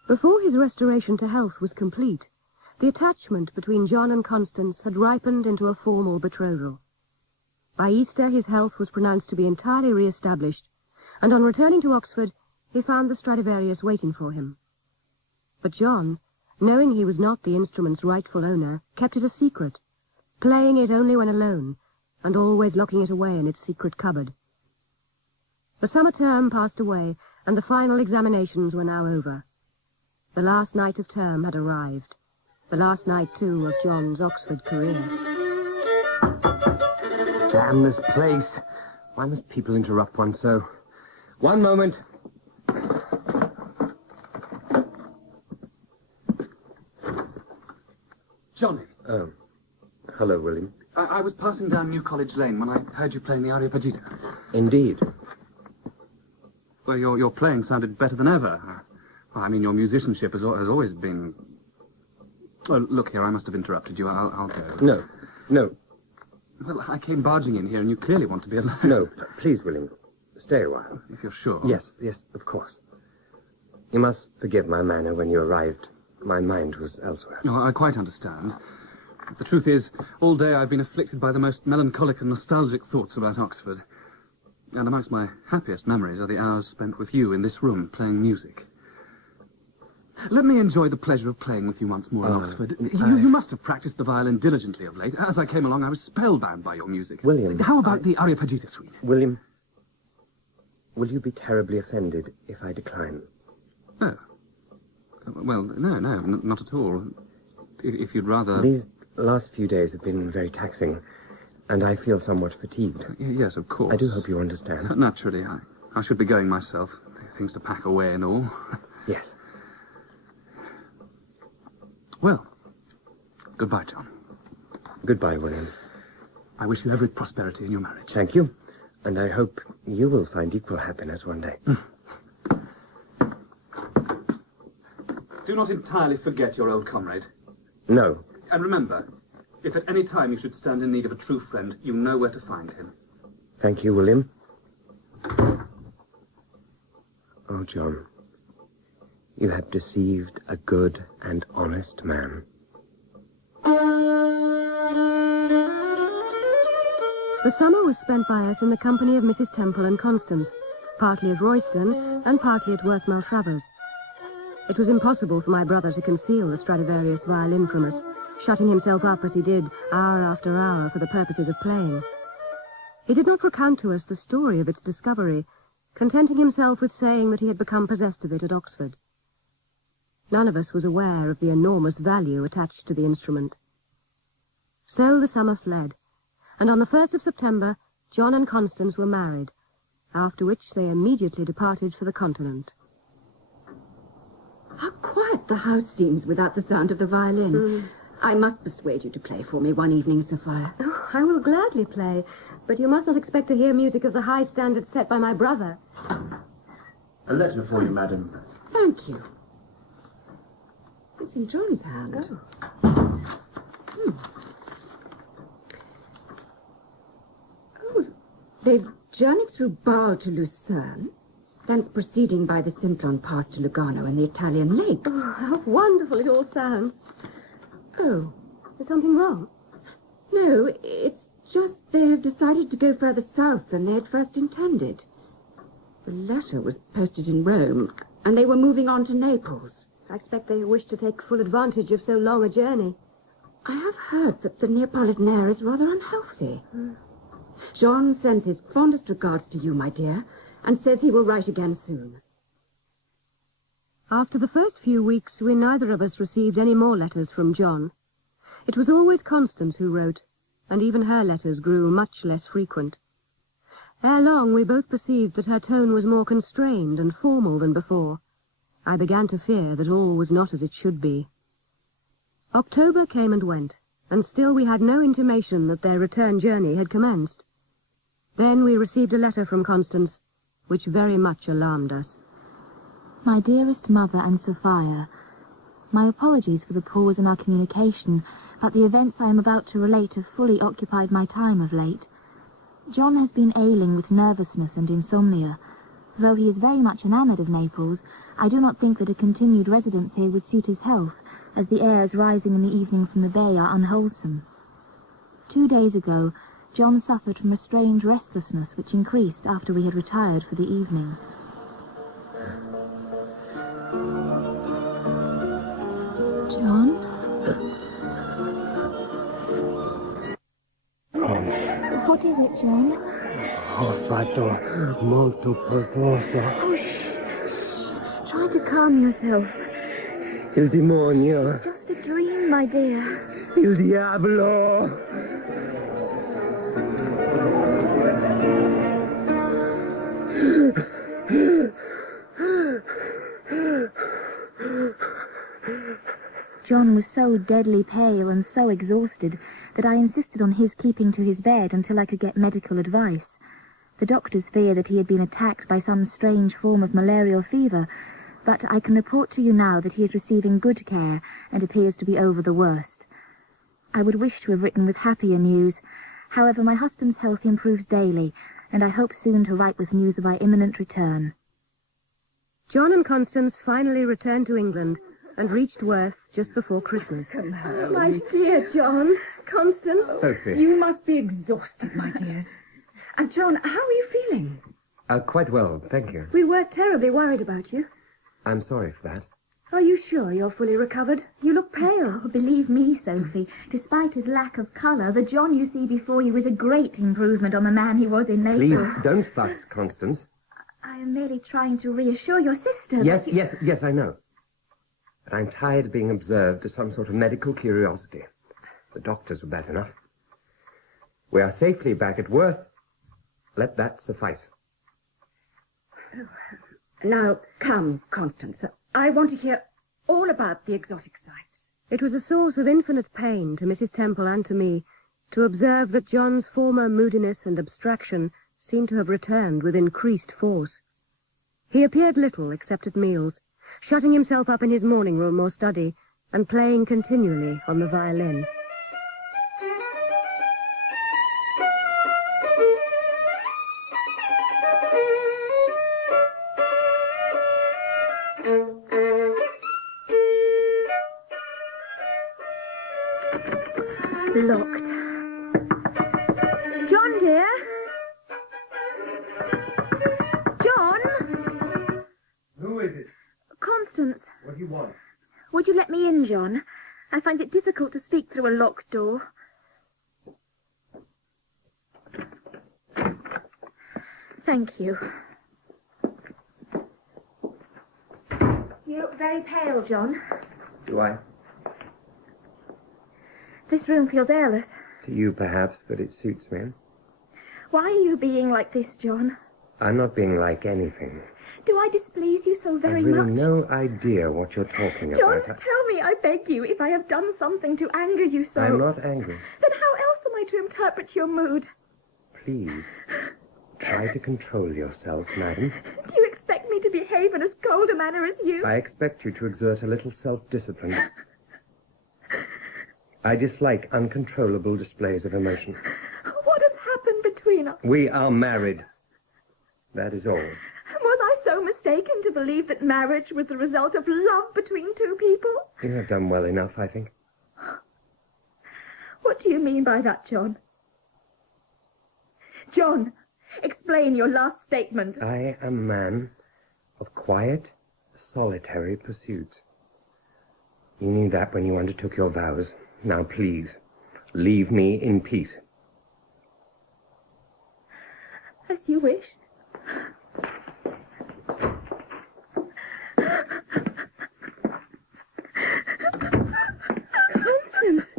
Before his restoration to health was complete, the attachment between John and Constance had ripened into a formal betrothal. By Easter, his health was pronounced to be entirely re-established, and on returning to Oxford, he found the Stradivarius waiting for him. But John, knowing he was not the instrument's rightful owner, kept it a secret, playing it only when alone, and always locking it away in its secret cupboard. The summer term passed away, and the final examinations were now over. The last night of term had arrived, the last night, too, of John's Oxford career. Damn this place. Why must people interrupt one so? One moment. Johnny. Oh. Hello, William. I was passing down New College Lane when I heard you playing the Areopagita. Indeed. Well, your playing sounded better than ever. I mean, your musicianship has always been... Oh, look here, I must have interrupted you. I'll go. No. Well, I came barging in here, and you clearly want to be alone. No, please, William. Stay a while. If you're sure. Yes, of course. You must forgive my manner when you arrived. My mind was elsewhere. Oh, I quite understand. The truth is, all day I've been afflicted by the most melancholic and nostalgic thoughts about Oxford. And amongst my happiest memories are the hours spent with you in this room, playing music. Let me enjoy the pleasure of playing with you once more in Oxford. You must have practiced the violin diligently of late. As I came along, I was spellbound by your music. William... How about the Areopagita suite? William, will you be terribly offended if I decline? Oh. Well, no, not at all. If you'd rather... These last few days have been very taxing, and I feel somewhat fatigued. Yes, of course. I do hope you understand. Naturally, I should be going myself. Things to pack away and all. Yes. Well, goodbye, John. Goodbye, William. I wish you every prosperity in your marriage. Thank you, and I hope you will find equal happiness one day. Do not entirely forget your old comrade. No. And remember, if at any time you should stand in need of a true friend, you know where to find him. Thank you, William. Oh, John, you have deceived a good and honest man. The The summer was spent by us in the company of Mrs. Temple and Constance, partly at Royston and partly at Worth Maltravers. It was impossible for my brother to conceal the Stradivarius violin from us, shutting himself up as he did hour after hour for the purposes of playing. He did not recount to us the story of its discovery, contenting himself with saying that he had become possessed of it at Oxford. None of us was aware of the enormous value attached to the instrument. So the summer fled, and on the 1st of September, John and Constance were married, after which they immediately departed for the continent. How quiet the house seems without the sound of the violin. I must persuade you to play for me one evening, Safia. Oh, I will gladly play, but you must not expect to hear music of the high standard set by my brother. A letter for you, madam. Thank you. It's in John's hand. Oh, they've journeyed through Basle to Lucerne, thence proceeding by the Simplon Pass to Lugano and the Italian lakes. Oh, how wonderful it all sounds. Oh. Is something wrong? No, it's just they have decided to go further south than they had first intended. The letter was posted in Rome, and they were moving on to Naples. I expect they wish to take full advantage of so long a journey. I have heard that the Neapolitan air is rather unhealthy. Jean sends his fondest regards to you, my dear, and says he will write again soon. After the first few weeks, we neither of us received any more letters from John. It was always Constance who wrote, and even her letters grew much less frequent. Ere long, we both perceived that her tone was more constrained and formal than before. I began to fear that all was not as it should be. October came and went, and still we had no intimation that their return journey had commenced. Then we received a letter from Constance, which very much alarmed us. My dearest mother and Safia, my apologies for the pause in our communication, but the events I am about to relate have fully occupied my time of late. John has been ailing with nervousness and insomnia. Though he is very much enamoured of Naples, I do not think that a continued residence here would suit his health, as the airs rising in the evening from the bay are unwholesome. 2 days ago, John suffered from a strange restlessness which increased after we had retired for the evening. John? What is it, John? Ho fatto molto profoso. Oh, shh. Try to calm yourself. Il demonio. It's just a dream, my dear. Il diavolo. John was so deadly pale and so exhausted that I insisted on his keeping to his bed until I could get medical advice. The doctors fear that he had been attacked by some strange form of malarial fever, but I can report to you now that he is receiving good care and appears to be over the worst. I would wish to have written with happier news. However, my husband's health improves daily, and I hope soon to write with news of our imminent return. John and Constance finally returned to England and reached Worth just before Christmas. Oh, my dear John. Constance. Sophie. You must be exhausted, my dears. And John, how are you feeling? Quite well, thank you. We were terribly worried about you. I'm sorry for that. Are you sure you're fully recovered? You look pale. Oh, believe me, Sophie, despite his lack of colour, the John you see before you is a great improvement on the man he was in Naples. Please, don't fuss, Constance. I am merely trying to reassure your sister. Yes, I know. But I'm tired of being observed as some sort of medical curiosity. The doctors were bad enough. We are safely back at Worth. Let that suffice. Now, come, Constance. I want to hear all about the exotic sights. It was a source of infinite pain to Mrs. Temple and to me to observe that John's former moodiness and abstraction seemed to have returned with increased force. He appeared little except at meals, shutting himself up in his morning room or study and playing continually on the violin. Locked. John, dear, Constance. What do you want? Would you let me in, John? I find it difficult to speak through a locked door. Thank you. You look very pale, John. Do I? This room feels airless. To you, perhaps, but it suits me. Why are you being like this, John? I'm not being like anything. Do I displease you so very I've really much? no idea what you're talking John, about. tell me, I beg you, if I have done something to anger you so. I'm not angry. Then how else am I to interpret your mood? Please, try to control yourself, madam. Do you expect me to behave in as cold a manner as you? I expect you to exert a little self-discipline. I dislike uncontrollable displays of emotion. What has happened between us? We are married. That is all. Was I so mistaken to believe that marriage was the result of love between two people? You have done well enough, I think. What do you mean by that, John? John, explain your last statement. I am a man of quiet, solitary pursuits. You knew that when you undertook your vows. Now, please, leave me in peace. As you wish. Constance!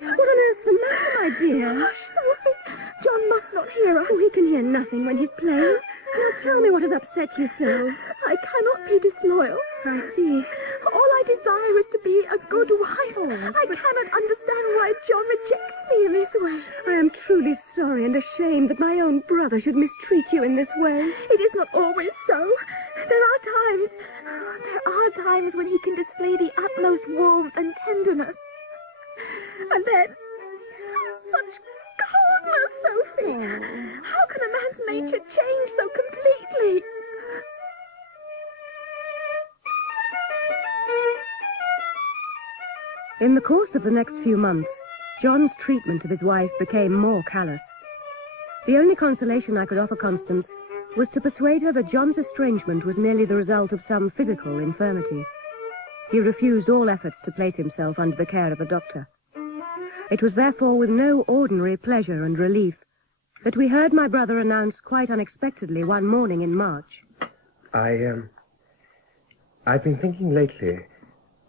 What on earth's the matter, my dear? Hush, Sophie. John must not hear us. Oh, he can hear nothing when he's playing. Now tell me what has upset you so. I cannot be disloyal. I see. All I desire is to be a good wife. I cannot understand why John rejects me in this way. I am truly sorry and ashamed that my own brother should mistreat you in this way. It is not always so. There are times when he can display the utmost warmth and tenderness. And then, such coldness, Sophie. How can a man's nature change so completely? In the course of the next few months, John's treatment of his wife became more callous. The only consolation I could offer Constance was to persuade her that John's estrangement was merely the result of some physical infirmity. He refused all efforts to place himself under the care of a doctor. It was therefore with no ordinary pleasure and relief that we heard my brother announce quite unexpectedly one morning in March. I've been thinking lately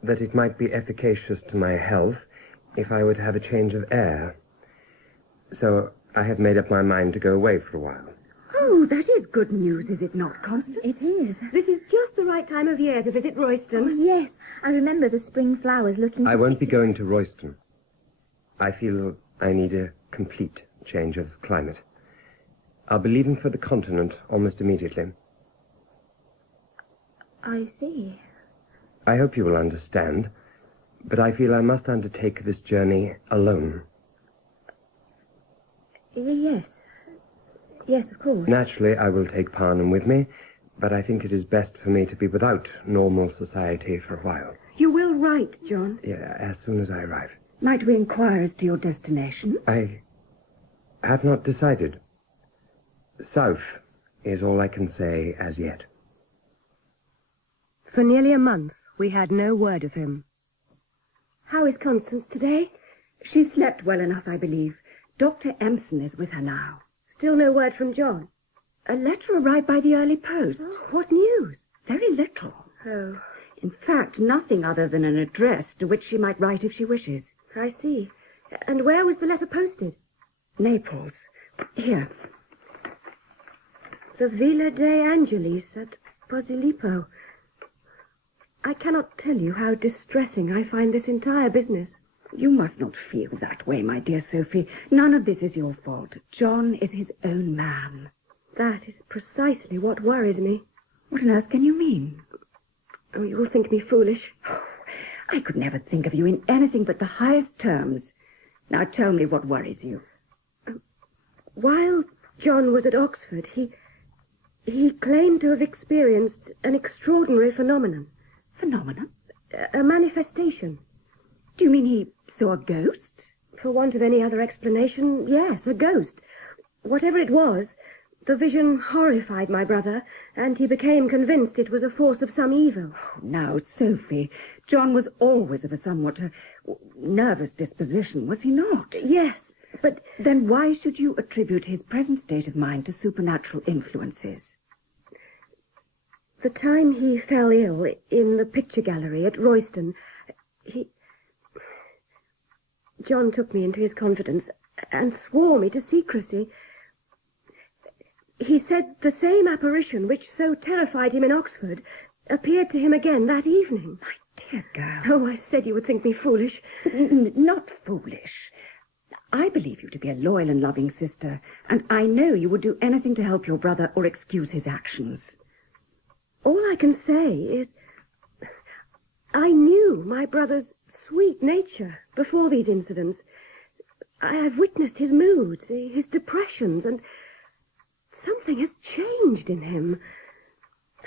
that it might be efficacious to my health if I were to have a change of air. So I have made up my mind to go away for a while. Oh, that is good news, is it not, Constance? It is. This is just the right time of year to visit Royston. Oh, yes, I remember the spring flowers looking... I won't be going to Royston. I feel I need a complete change of climate. I'll be leaving for the continent almost immediately. I see. I hope you will understand, but I feel I must undertake this journey alone. Yes. Yes, of course. Naturally, I will take Parnham with me, but I think it is best for me to be without normal society for a while. You will write, John. Yeah, as soon as I arrive. Might we inquire as to your destination? I have not decided. South is all I can say as yet. For nearly a month, we had no word of him. How is Constance today? She slept well enough, I believe. Dr. Empson is with her now. Still no word from John? A letter arrived by the early post. Oh, what news? Very little. Oh, In fact, nothing other than an address to which she might write if she wishes. I see. And where was the letter posted? Naples. Here. The Villa de Angelis at Posillipo. I cannot tell you how distressing I find this entire business. You must not feel that way, my dear Sophie. None of this is your fault. John is his own man. That is precisely what worries me. What on earth can you mean? Oh, you will think me foolish. I could never think of you in anything but the highest terms. Now tell me what worries you. While John was at Oxford, he claimed to have experienced an extraordinary phenomenon. Phenomenon? A manifestation. Do you mean he saw a ghost? For want of any other explanation, yes, a ghost. Whatever it was, The vision horrified my brother, and he became convinced it was a force of some evil. Now, Sophie, John was always of a somewhat nervous disposition, was he not? Yes, but then why should you attribute his present state of mind to supernatural influences? the time he fell ill in the picture gallery at Royston, John took me into his confidence and swore me to secrecy. He said the same apparition which so terrified him in Oxford appeared to him again that evening. My dear girl. Oh, I said you would think me foolish. Not foolish. I believe you to be a loyal and loving sister, and I know you would do anything to help your brother or excuse his actions. All I can say is I knew my brother's sweet nature before these incidents. I have witnessed his moods, his depressions, and something has changed in him.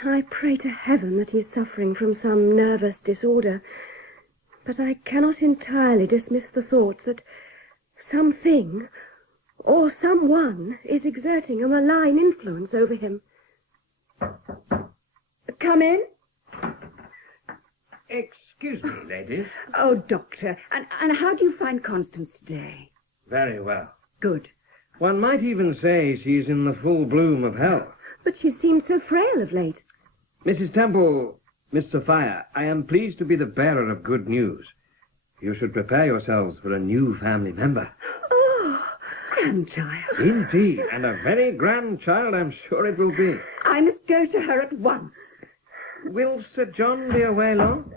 I pray to heaven that he is suffering from some nervous disorder, but I cannot entirely dismiss the thought that something or someone is exerting a malign influence over him. Come in. Excuse me, ladies. Oh, Doctor, and how do you find Constance today? Very well. Good. One might even say she's in the full bloom of health. But she seems so frail of late. Mrs. Temple, Miss Safia, I am pleased to be the bearer of good news. You should prepare yourselves for a new family member. Oh, grandchild. Indeed, and a very grandchild I'm sure it will be. I must go to her at once. Will Sir John be away long?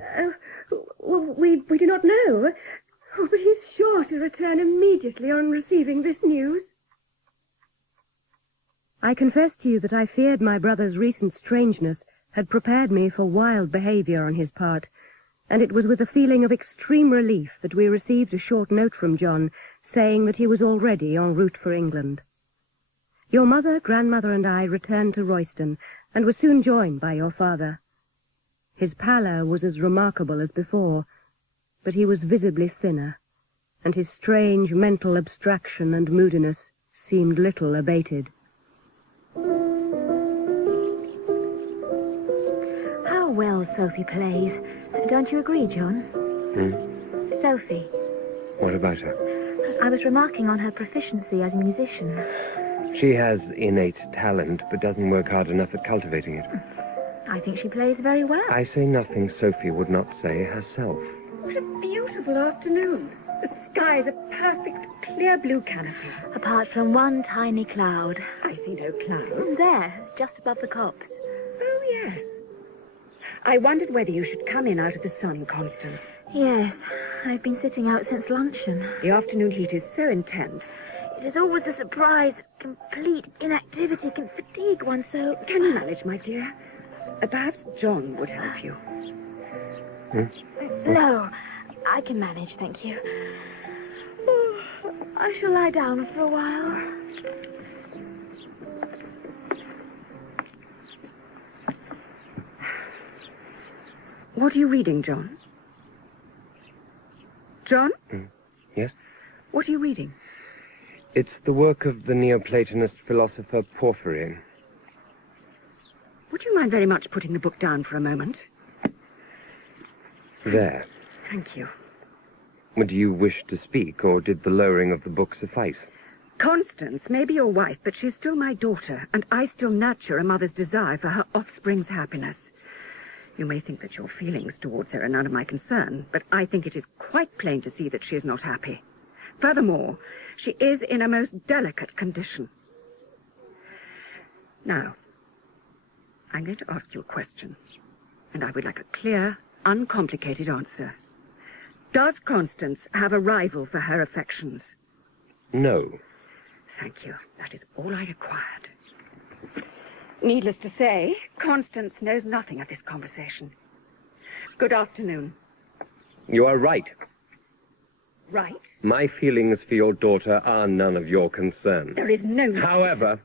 Well, we do not know. Oh, but he's sure to return immediately on receiving this news. I confess to you that I feared my brother's recent strangeness had prepared me for wild behaviour on his part, and it was with a feeling of extreme relief that we received a short note from John saying that he was already en route for England. Your mother, grandmother, and I returned to Royston, and were soon joined by your father. His pallor was as remarkable as before, but he was visibly thinner, and his strange mental abstraction and moodiness seemed little abated. How well Sophie plays. Don't you agree, John? Sophie. What about her? I was remarking on her proficiency as a musician. She has innate talent, but doesn't work hard enough at cultivating it. I think she plays very well. I say nothing Sophie would not say herself. What a beautiful afternoon. The sky is a perfect clear blue canopy. Apart from one tiny cloud. I see no clouds. There, just above the copse. Oh, yes. I wondered whether you should come in out of the sun, Constance. Yes, I've been sitting out since luncheon. The afternoon heat is so intense. It is always the surprise that complete inactivity can fatigue one so... Can you manage, my dear? Perhaps John would help you. No, I can manage, thank you. Oh, I shall lie down for a while. What are you reading, John? John? Yes? What are you reading? It's the work of the Neoplatonist philosopher Porphyry. Would you mind very much putting the book down for a moment? There. Thank you. Do you wish to speak, or did the lowering of the book suffice? Constance may be your wife, but she's still my daughter, and I still nurture a mother's desire for her offspring's happiness. You may think that your feelings towards her are none of my concern, but I think it is quite plain to see that she is not happy. Furthermore, she is in a most delicate condition. Now, I'm going to ask you a question, and I would like a clear, uncomplicated answer. Does Constance have a rival for her affections? No. Thank you. That is all I required. Needless to say, Constance knows nothing of this conversation. Good afternoon. You are right. Right? My feelings for your daughter are none of your concern. There is no need. However,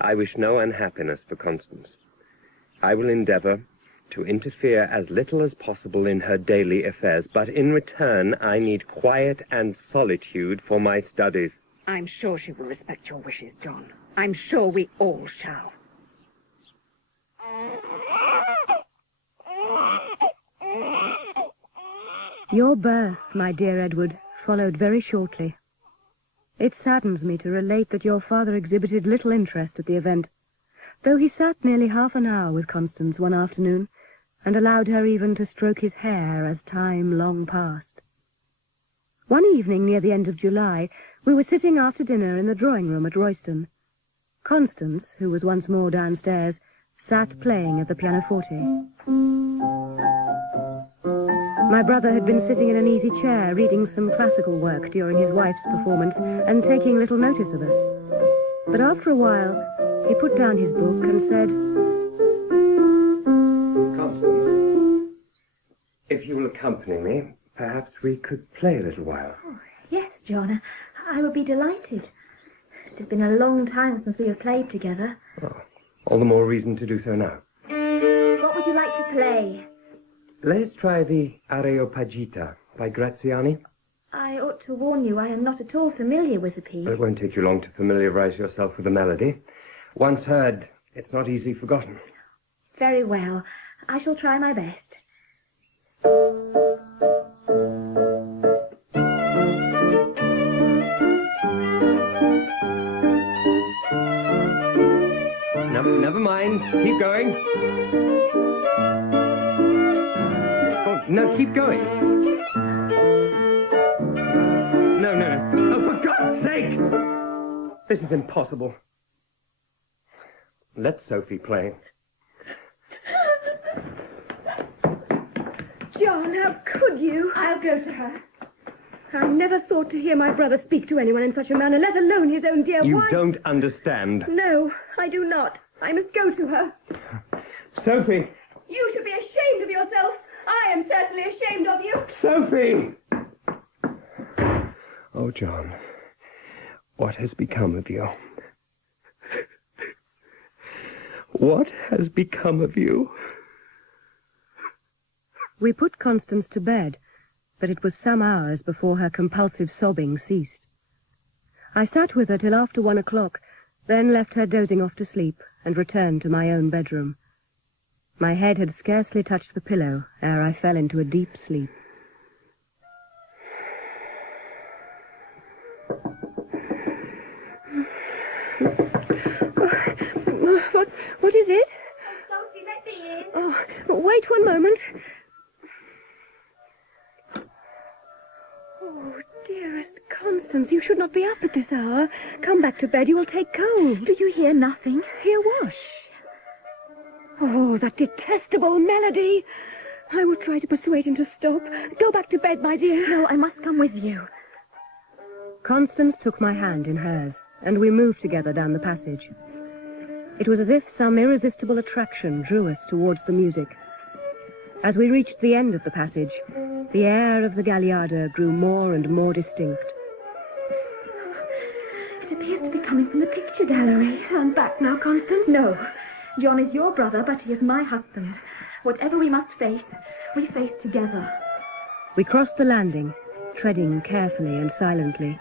I wish no unhappiness for Constance. I will endeavor to interfere as little as possible in her daily affairs, but in return I need quiet and solitude for my studies. I'm sure she will respect your wishes, John. I'm sure we all shall. Your birth, my dear Edward, followed very shortly. It saddens me to relate that your father exhibited little interest at the event, though he sat nearly half an hour with Constance one afternoon, and allowed her even to stroke his hair as time long passed. One evening near the end of July, we were sitting after dinner in the drawing-room at Royston. Constance, who was once more downstairs, sat playing at the pianoforte. My brother had been sitting in an easy chair reading some classical work during his wife's performance and taking little notice of us. But after a while, he put down his book and said, Constance, if you will accompany me, perhaps we could play a little while. Oh, yes, John, I would be delighted. It has been a long time since we have played together. Oh, all the more reason to do so now. What would you like to play? Let's try the Areopagita by Graziani. I ought to warn you, I am not at all familiar with the piece. It won't take you long to familiarize yourself with the melody. Once heard, it's not easily forgotten. Very well. I shall try my best. No, never mind. Keep going. Oh, no, keep going. No. Oh, for God's sake! This is impossible. Let Sophie play. John, how could you? I'll go to her. I never thought to hear my brother speak to anyone in such a manner, let alone his own dear You wife. don't understand. No, I do not. I must go to her. Sophie! You should be ashamed of yourself. I am certainly ashamed of you. Sophie! Oh, John, what has become of you? What has become of you? We put Constance to bed, but it was some hours before her compulsive sobbing ceased. I sat with her till after 1 o'clock, then left her dozing off to sleep and returned to my own bedroom. My head had scarcely touched the pillow ere I fell into a deep sleep. What is it? Sophie, let me in. Oh, wait 1 moment. Oh, dearest Constance, you should not be up at this hour. Come back to bed, you will take cold. Do you hear nothing? Hear what? Oh, that detestable melody. I will try to persuade him to stop. Go back to bed, my dear. No, I must come with you. Constance took my hand in hers, and we moved together down the passage. It was as if some irresistible attraction drew us towards the music. As we reached the end of the passage, the air of the Gagliarda grew more and more distinct. It appears to be coming from the picture gallery. Turn back now, Constance. No. John is your brother, but he is my husband. Whatever we must face, we face together. We crossed the landing, treading carefully and silently.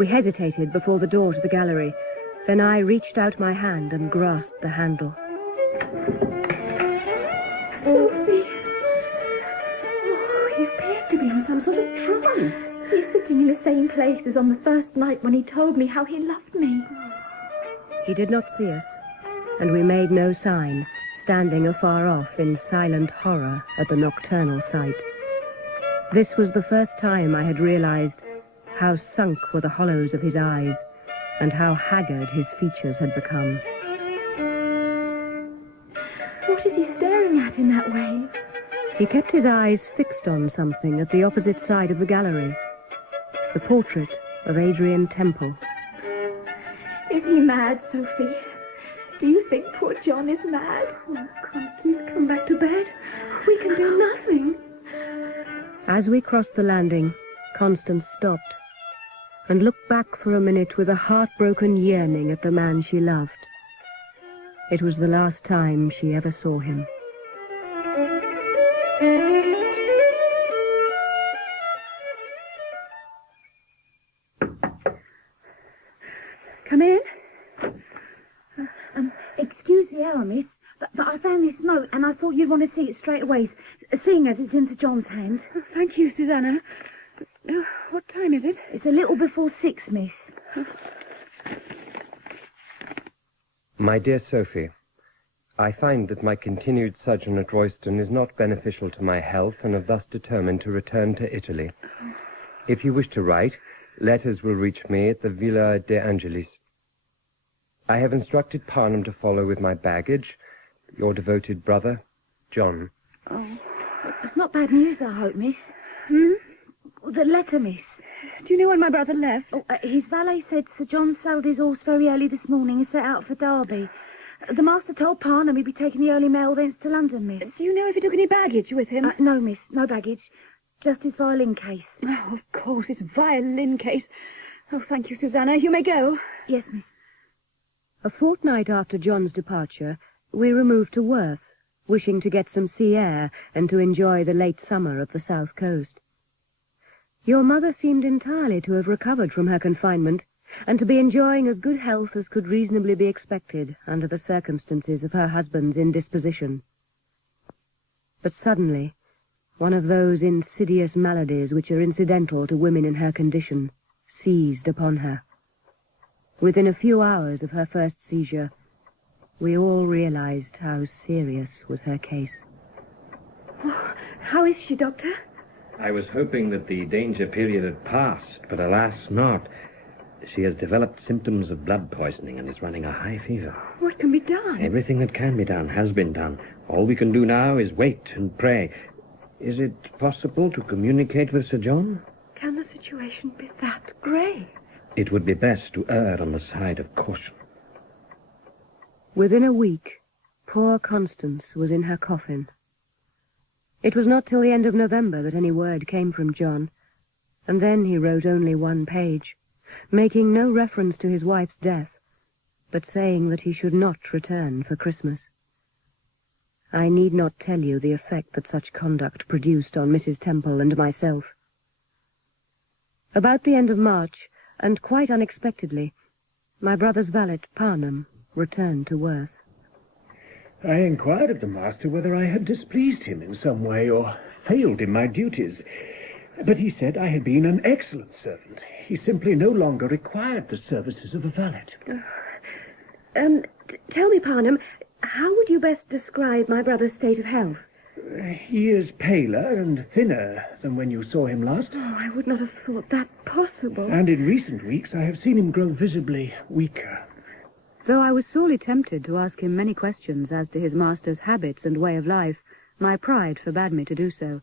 We hesitated before the door to the gallery. Then I reached out my hand and grasped the handle. Sophie! Oh, he appears to be in some sort of trance. He's sitting in the same place as on the first night when he told me how he loved me. He did not see us, and we made no sign, standing afar off in silent horror at the nocturnal sight. This was the first time I had realized how sunk were the hollows of his eyes, and how haggard his features had become. What is he staring at in that way? He kept his eyes fixed on something at the opposite side of the gallery. The portrait of Adrien Temple. Is he mad, Sophie? Do you think poor John is mad? Oh, Constance, come back to bed. We can do nothing. As we crossed the landing, Constance stopped and looked back for a minute with a heartbroken yearning at the man she loved. It was the last time she ever saw him. Come in. Excuse the hour, miss, but I found this note and I thought you'd want to see it straight away, seeing as it's in Sir John's hand. Oh, thank you, Susanna. What time is it? It's a little before 6, miss. My dear Sophie, I find that my continued sojourn at Royston is not beneficial to my health, and have thus determined to return to Italy. If you wish to write, letters will reach me at the Villa de Angelis. I have instructed Parnham to follow with my baggage. Your devoted brother, John. Oh, it's not bad news, I hope, miss. The letter, miss. Do you know when my brother left? Oh, his valet said Sir John sailed his horse very early this morning and set out for Derby. The master told Parnham he'd be taking the early mail thence to London, miss. Do you know if he took any baggage with him? No, miss, no baggage. Just his violin case. Oh, of course, his violin case. Oh, thank you, Susanna. You may go. Yes, miss. A fortnight after John's departure, we removed to Worth, wishing to get some sea air and to enjoy the late summer of the south coast. Your mother seemed entirely to have recovered from her confinement, and to be enjoying as good health as could reasonably be expected under the circumstances of her husband's indisposition. But suddenly, one of those insidious maladies which are incidental to women in her condition seized upon her. Within a few hours of her first seizure, we all realized how serious was her case. Oh, how is she, Doctor? I was hoping that the danger period had passed, but alas not. She has developed symptoms of blood poisoning and is running a high fever. What can be done? Everything that can be done has been done. All we can do now is wait and pray. Is it possible to communicate with Sir John? Can the situation be that grave? It would be best to err on the side of caution. Within a week, poor Constance was in her coffin. It was not till the end of November that any word came from John, and then he wrote only 1 page, making no reference to his wife's death, but saying that he should not return for Christmas. I need not tell you the effect that such conduct produced on Mrs. Temple and myself. About the end of March, and quite unexpectedly, my brother's valet, Parnham, returned to Worth. I inquired of the master whether I had displeased him in some way or failed in my duties, but he said I had been an excellent servant. He simply no longer required the services of a valet. Tell me, Parnham, how would you best describe my brother's state of health? He is paler and thinner than when you saw him last. Oh, I would not have thought that possible. And in recent weeks I have seen him grow visibly weaker. Though I was sorely tempted to ask him many questions as to his master's habits and way of life, my pride forbade me to do so.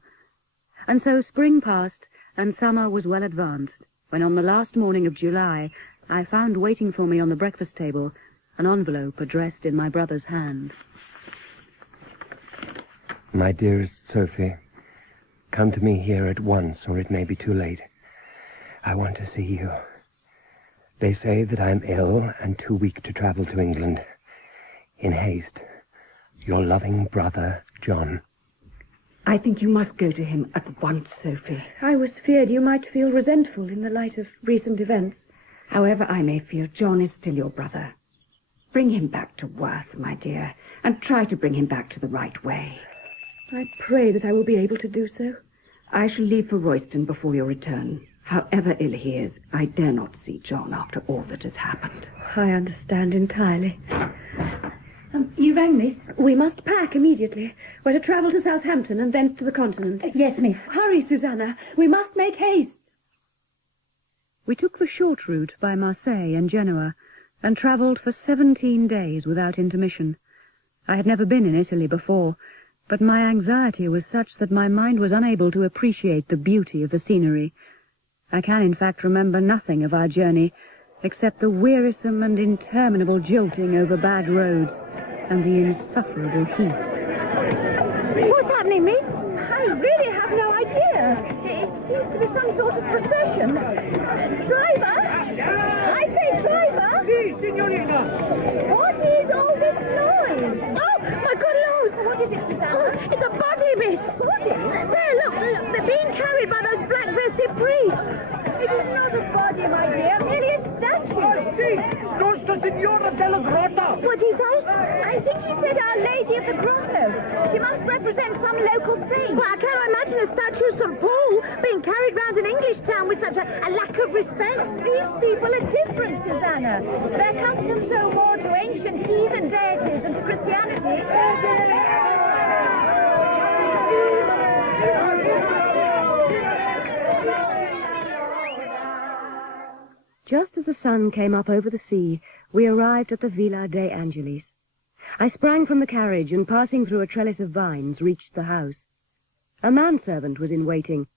And so spring passed, and summer was well advanced, when on the last morning of July I found waiting for me on the breakfast table an envelope addressed in my brother's hand. My dearest Sophie, come to me here at once, or it may be too late. I want to see you. They say that I am ill and too weak to travel to England. In haste, your loving brother, John. I think you must go to him at once, Sophie. I was feared you might feel resentful in the light of recent events. However I may feel, John is still your brother. Bring him back to Worth, my dear, and try to bring him back to the right way. I pray that I will be able to do so. I shall leave for Royston before your return. However ill he is, I dare not see John after all that has happened. I understand entirely. You rang, miss? We must pack immediately. We're to travel to Southampton and thence to the continent. Yes, miss. Hurry, Susanna. We must make haste. We took the short route by Marseille and Genoa, and travelled for 17 days without intermission. I had never been in Italy before, but my anxiety was such that my mind was unable to appreciate the beauty of the scenery. I can, in fact, remember nothing of our journey, except the wearisome and interminable jolting over bad roads and the insufferable heat. What's happening, miss? I really have no idea. It seems to be some sort of procession. Driver? I say, driver? Si, signorina. What is all this noise? Oh, my good Lord! What is it, Susanna? Oh, it's a body, miss. Body? There, look, they're being carried by those black-vested priests. It is not a body, my dear, merely a statue. Si, Nostra Signora della Grotta. What do you say? I said Our Lady of the Grotto. She must represent some local saint. Well, I cannot imagine a statue of St. Paul being carried round an English town with such a lack of respect. These people are different, Susanna. Their customs owe more to ancient heathen deities than to Christianity. Just as the sun came up over the sea, we arrived at the Villa de Angelis. I sprang from the carriage and, passing through a trellis of vines, reached the house. A manservant was in waiting.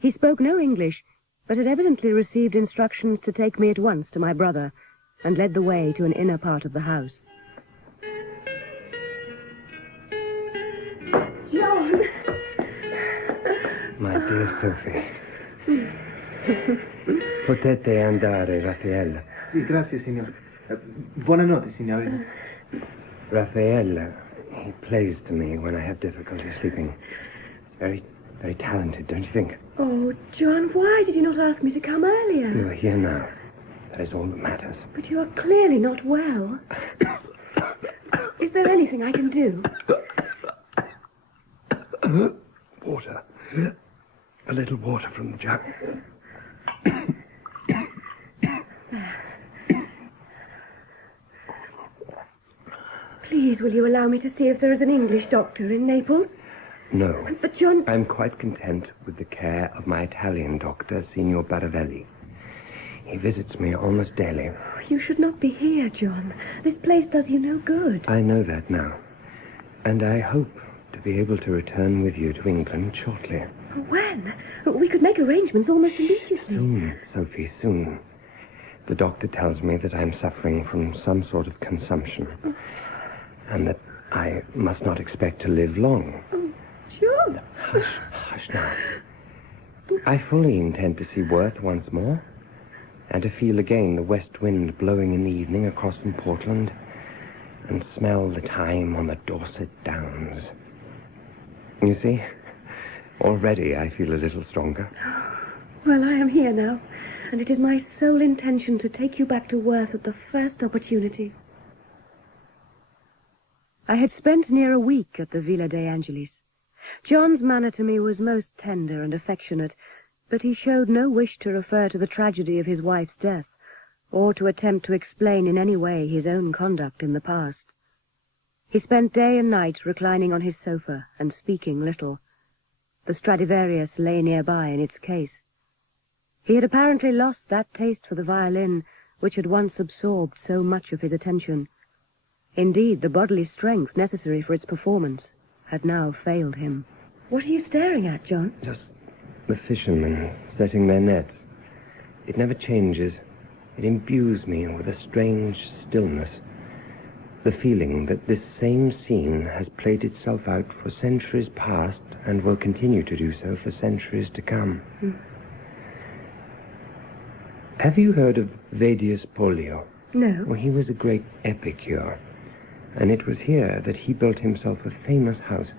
He spoke no English, but had evidently received instructions to take me at once to my brother, and led the way to an inner part of the house. John! My dear Sophie. Potete andare, Raffaella. Sì, grazie, signor. Buonanotte, signore. Raffaella, he plays to me when I have difficulty sleeping. He's very, very talented, don't you think? Oh, John, why did you not ask me to come earlier? You are here now. That is all that matters. But you are clearly not well. Is there anything I can do? Water. A little water from the jug. Please, will you allow me to see if there is an English doctor in Naples? No. But, John... I'm quite content with the care of my Italian doctor, Signor Baravelli. He visits me almost daily. You should not be here, John. This place does you no good. I know that now. And I hope to be able to return with you to England shortly. When? We could make arrangements almost immediately. Soon, Sophie, soon. The doctor tells me that I'm suffering from some sort of consumption, and that I must not expect to live long. Oh, John! Hush, hush now. I fully intend to see Worth once more, and to feel again the west wind blowing in the evening across from Portland, and smell the thyme on the Dorset Downs. You see, already I feel a little stronger. Well, I am here now, and it is my sole intention to take you back to Worth at the first opportunity. I had spent near a week at the Villa de Angelis. John's manner to me was most tender and affectionate, but he showed no wish to refer to the tragedy of his wife's death, or to attempt to explain in any way his own conduct in the past. He spent day and night reclining on his sofa and speaking little. The Stradivarius lay nearby in its case. He had apparently lost that taste for the violin which had once absorbed so much of his attention. Indeed, the bodily strength necessary for its performance had now failed him. What are you staring at, John? Just the fishermen setting their nets. It never changes. It imbues me with a strange stillness. The feeling that this same scene has played itself out for centuries past and will continue to do so for centuries to come. Have you heard of Vedius Pollio? No. Well, he was a great epicure, and it was here that he built himself a famous house.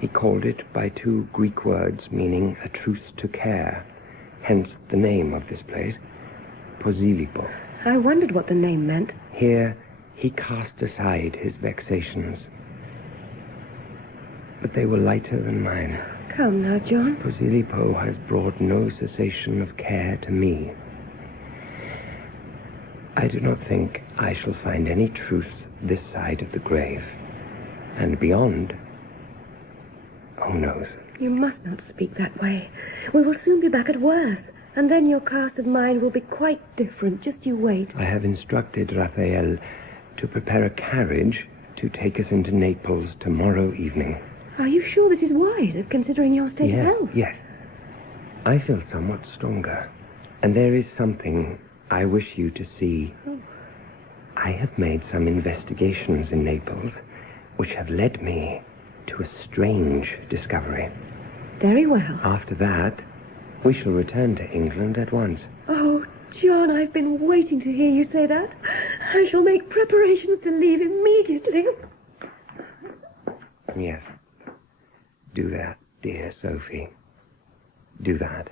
He called it by two Greek words meaning a truce to care, hence the name of this place, Posillipo. I wondered what the name meant. Here he cast aside his vexations, but they were lighter than mine. Come now, John. Posillipo has brought no cessation of care to me. I do not think I shall find any truth this side of the grave, and beyond, who knows? You must not speak that way. We will soon be back at Worth, and then your cast of mind will be quite different. Just you wait. I have instructed Raphael to prepare a carriage to take us into Naples tomorrow evening. Are you sure this is wise, considering your state of health? Yes. I feel somewhat stronger, and there is something I wish you to see. I have made some investigations in Naples, which have led me to a strange discovery. Very well. After that, we shall return to England at once. Oh, John, I've been waiting to hear you say that. I shall make preparations to leave immediately. Yes. Do that, dear Sophie. Do that.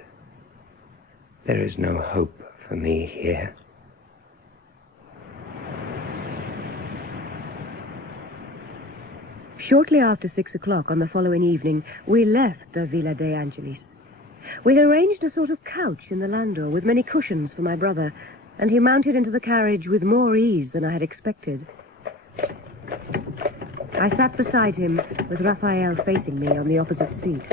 There is no hope for me here. Shortly after 6 o'clock on the following evening, we left the Villa de Angelis. We had arranged a sort of couch in the landau with many cushions for my brother, and he mounted into the carriage with more ease than I had expected. I sat beside him, with Raphael facing me on the opposite seat.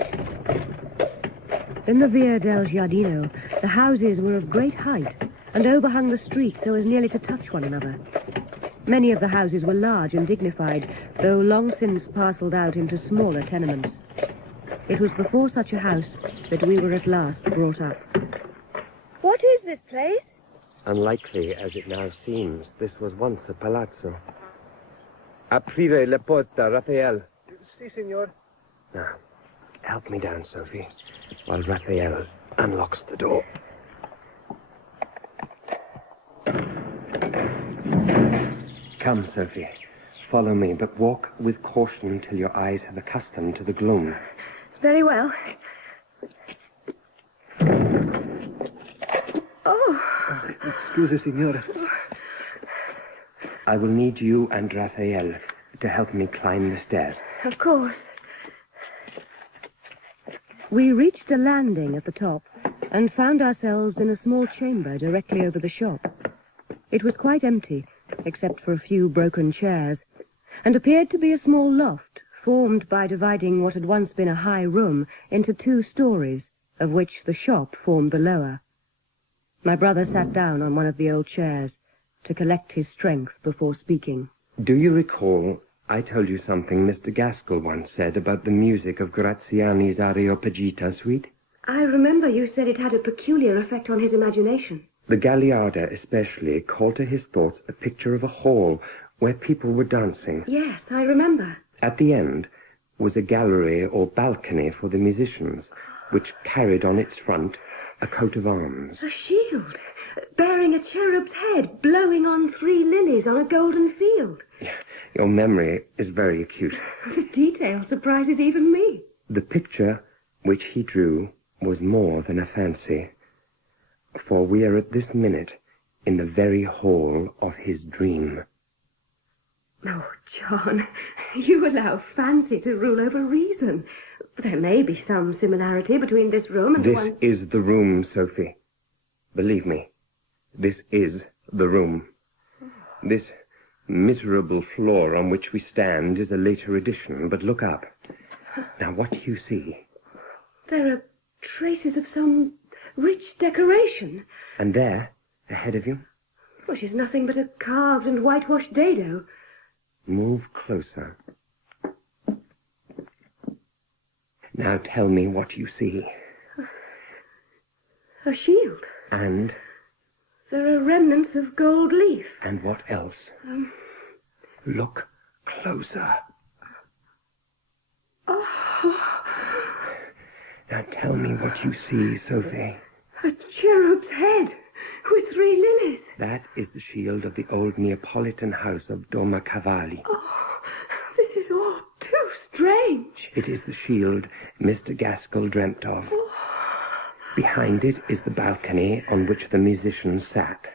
In the Via del Giardino, the houses were of great height and overhung the street so as nearly to touch one another. Many of the houses were large and dignified, though long since parcelled out into smaller tenements. It was before such a house that we were at last brought up. What is this place? Unlikely as it now seems, this was once a palazzo. Aprire la porta, Raphael. Si, signor. Now, help me down, Sophie, while Raphael unlocks the door. Come, Sophie. Follow me, but walk with caution till your eyes have accustomed to the gloom. Very well. Excuse, signora. I will need you and Raphael to help me climb the stairs. Of course. We reached a landing at the top and found ourselves in a small chamber directly over the shop. It was quite empty, except for a few broken chairs, and appeared to be a small loft formed by dividing what had once been a high room into 2 stories, of which the shop formed the lower. My brother sat down on one of the old chairs to collect his strength before speaking. Do you recall I told you something Mr. Gaskell once said about the music of Graziani's Areopagita suite? I remember you said it had a peculiar effect on his imagination. The Gagliarda especially called to his thoughts a picture of a hall where people were dancing. Yes, I remember. At the end was a gallery or balcony for the musicians, which carried on its front a coat of arms. A shield, bearing a cherub's head, blowing on 3 lilies on a golden field. Your memory is very acute. The detail surprises even me. The picture which he drew was more than a fancy, for we are at this minute in the very hall of his dream. Oh, John, you allow fancy to rule over reason. There may be some similarity between this room and This the one... is the room, Sophie. Believe me, this is the room. This miserable floor on which we stand is a later addition, but look up. Now, what do you see? There are traces of some rich decoration. And there, ahead of you? Which is nothing but a carved and whitewashed dado. Move closer. Now tell me what you see. A shield. And? There are remnants of gold leaf. And what else? Look closer. Oh. Now tell me what you see, Sophie. A cherub's head with 3 lilies. That is the shield of the old Neapolitan house of Domacavalli. Oh, this is all too strange. It is the shield Mr. Gaskell dreamt of. Oh. Behind it is the balcony on which the musicians sat.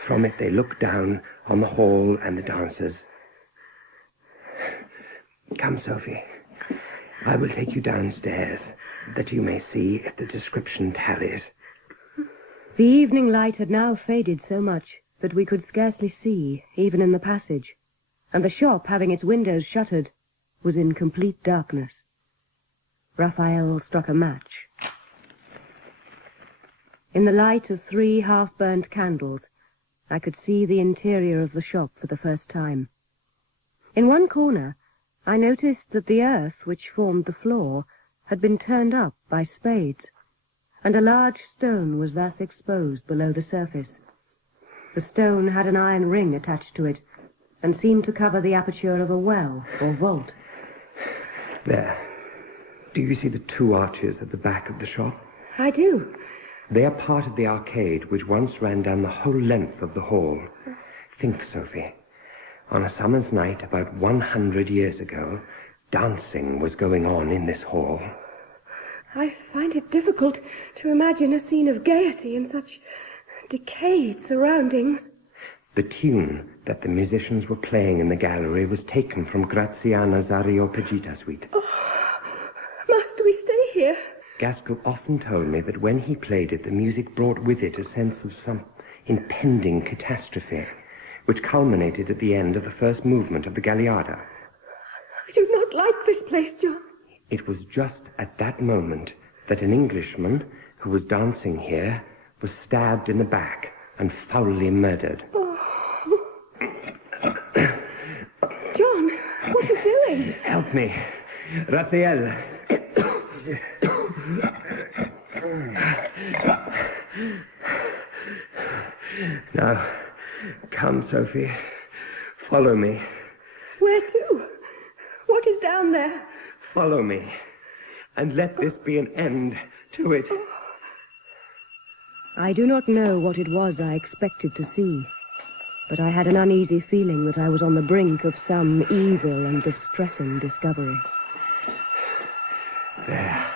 From it they look down on the hall and the dancers. Come, Sophie. I will take you downstairs, that you may see if the description tallies. The evening light had now faded so much that we could scarcely see, even in the passage, and the shop, having its windows shuttered, was in complete darkness. Raphael struck a match. In the light of 3 half-burnt candles, I could see the interior of the shop for the first time. In one corner, I noticed that the earth which formed the floor had been turned up by spades, and a large stone was thus exposed below the surface. The stone had an iron ring attached to it, and seemed to cover the aperture of a well or vault. There. Do you see the 2 arches at the back of the shop? I do. They are part of the arcade which once ran down the whole length of the hall. Think, Sophie. On a summer's night about 100 years ago, dancing was going on in this hall. I find it difficult to imagine a scene of gaiety in such decayed surroundings. The tune that the musicians were playing in the gallery was taken from Graziana's Areopagita suite. Must we stay here? Gaskell often told me that when he played it, the music brought with it a sense of some impending catastrophe, which culminated at the end of the first movement of the Gagliarda. I do not like this place, John. It was just at that moment that an Englishman who was dancing here was stabbed in the back and foully murdered. John, what are you doing? Help me, Raphael. Now, come, Sophie. Follow me. Where to? What is down there? Follow me, and let this be an end to it. I do not know what it was I expected to see, but I had an uneasy feeling that I was on the brink of some evil and distressing discovery. There.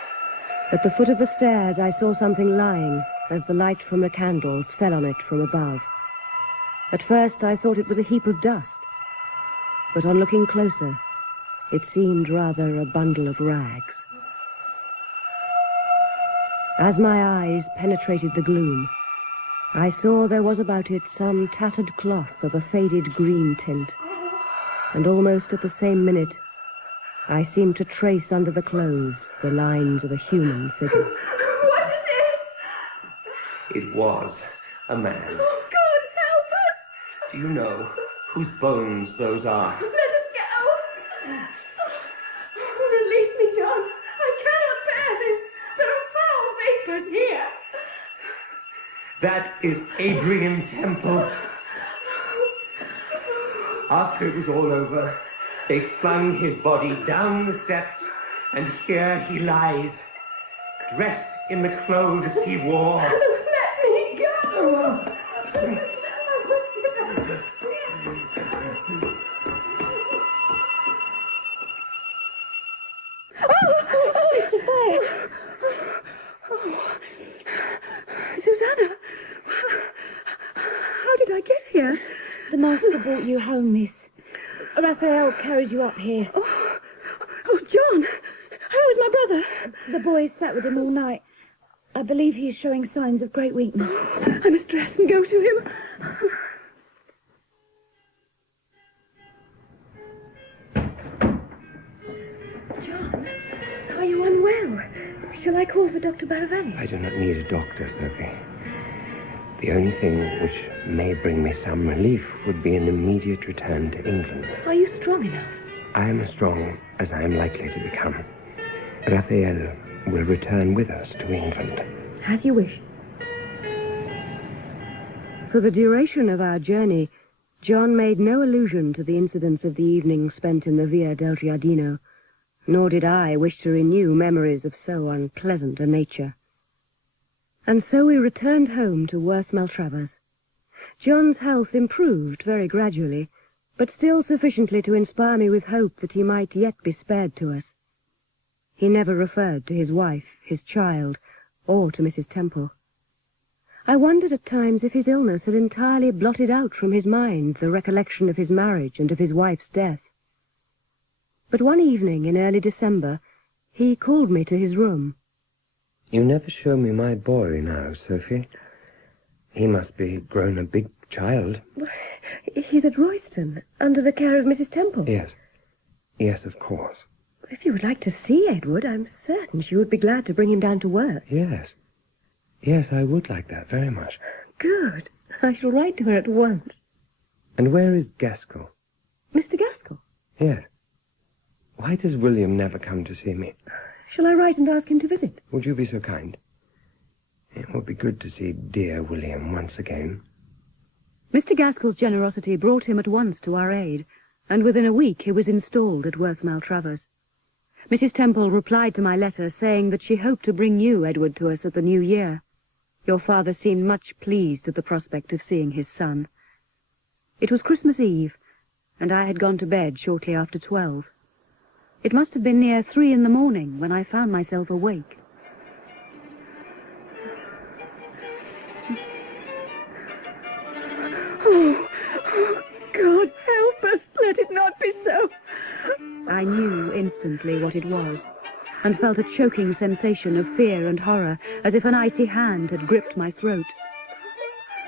At the foot of the stairs, I saw something lying as the light from the candles fell on it from above. At first, I thought it was a heap of dust, but on looking closer, it seemed rather a bundle of rags. As my eyes penetrated the gloom, I saw there was about it some tattered cloth of a faded green tint, and almost at the same minute, I seemed to trace under the clothes the lines of a human figure. What is it? It was a man. Oh, God, help us! Do you know whose bones those are? Let us go! Oh, release me, John. I cannot bear this. There are foul vapors here. That is Adrien Temple. After it was all over, they flung his body down the steps, and here he lies, dressed in the clothes he wore. Let me go! Oh, Safia! Oh, Susanna! How did I get here? The master brought you home, miss. Raphael carried you up here. Oh, John! How is my brother? The boys sat with him all night. I believe he is showing signs of great weakness. I must dress and go to him. John, are you unwell? Shall I call for Dr. Baravelli? I do not need a doctor, Sophie. The only thing which may bring me some relief would be an immediate return to England. Are you strong enough? I am as strong as I am likely to become. Raphael will return with us to England. As you wish. For the duration of our journey, John made no allusion to the incidents of the evening spent in the Via del Giardino, nor did I wish to renew memories of so unpleasant a nature. And so we returned home to Worth Maltravers. John's health improved very gradually, but still sufficiently to inspire me with hope that he might yet be spared to us. He never referred to his wife, his child, or to Mrs. Temple. I wondered at times if his illness had entirely blotted out from his mind the recollection of his marriage and of his wife's death. But one evening in early December, he called me to his room. You never show me my boy now, Sophie. He must be grown a big child. He's at Royston, under the care of Mrs. Temple. Yes. Yes, of course. If you would like to see Edward, I'm certain she would be glad to bring him down to Worth. Yes. Yes, I would like that very much. Good. I shall write to her at once. And where is Gaskell? Mr. Gaskell? Yes. Why does William never come to see me? Shall I write and ask him to visit? Would you be so kind? It would be good to see dear William once again. Mr. Gaskell's generosity brought him at once to our aid, and within a week he was installed at Worth Maltravers. Mrs. Temple replied to my letter saying that she hoped to bring you, Edward, to us at the new year. Your father seemed much pleased at the prospect of seeing his son. It was Christmas Eve, and I had gone to bed shortly after 12. It must have been near 3 in the morning when I found myself awake. Oh, instantly what it was, and felt a choking sensation of fear and horror, as if an icy hand had gripped my throat.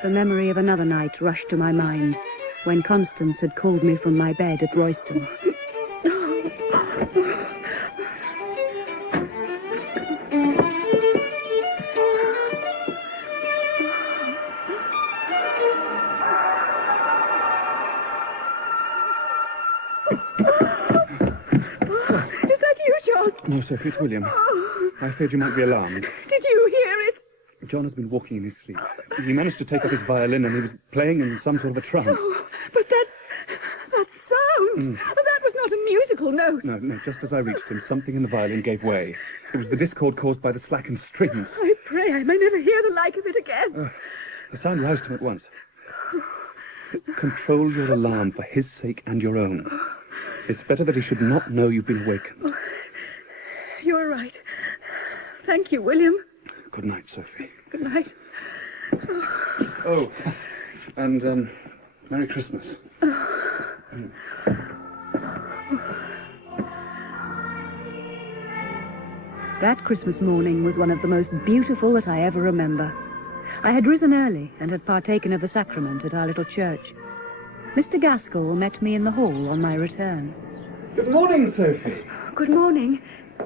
The memory of another night rushed to my mind, when Constance had called me from my bed at Royston. No, Sophie, it's William. I feared you might be alarmed. Did you hear it? John has been walking in his sleep. He managed to take up his violin and he was playing in some sort of a trance. Oh, but that sound, that was not a musical note. No, just as I reached him, something in the violin gave way. It was the discord caused by the slackened strings. I pray I may never hear the like of it again. The sound roused him at once. Control your alarm for his sake and your own. It's better that he should not know you've been awakened. You're right. Thank you, William. Good night, Sophie. Good night. Oh, and Merry Christmas. That Christmas morning was one of the most beautiful that I ever remember. I had risen early and had partaken of the sacrament at our little church. Mr. Gaskell met me in the hall on my return. Good morning, Sophie. Good morning.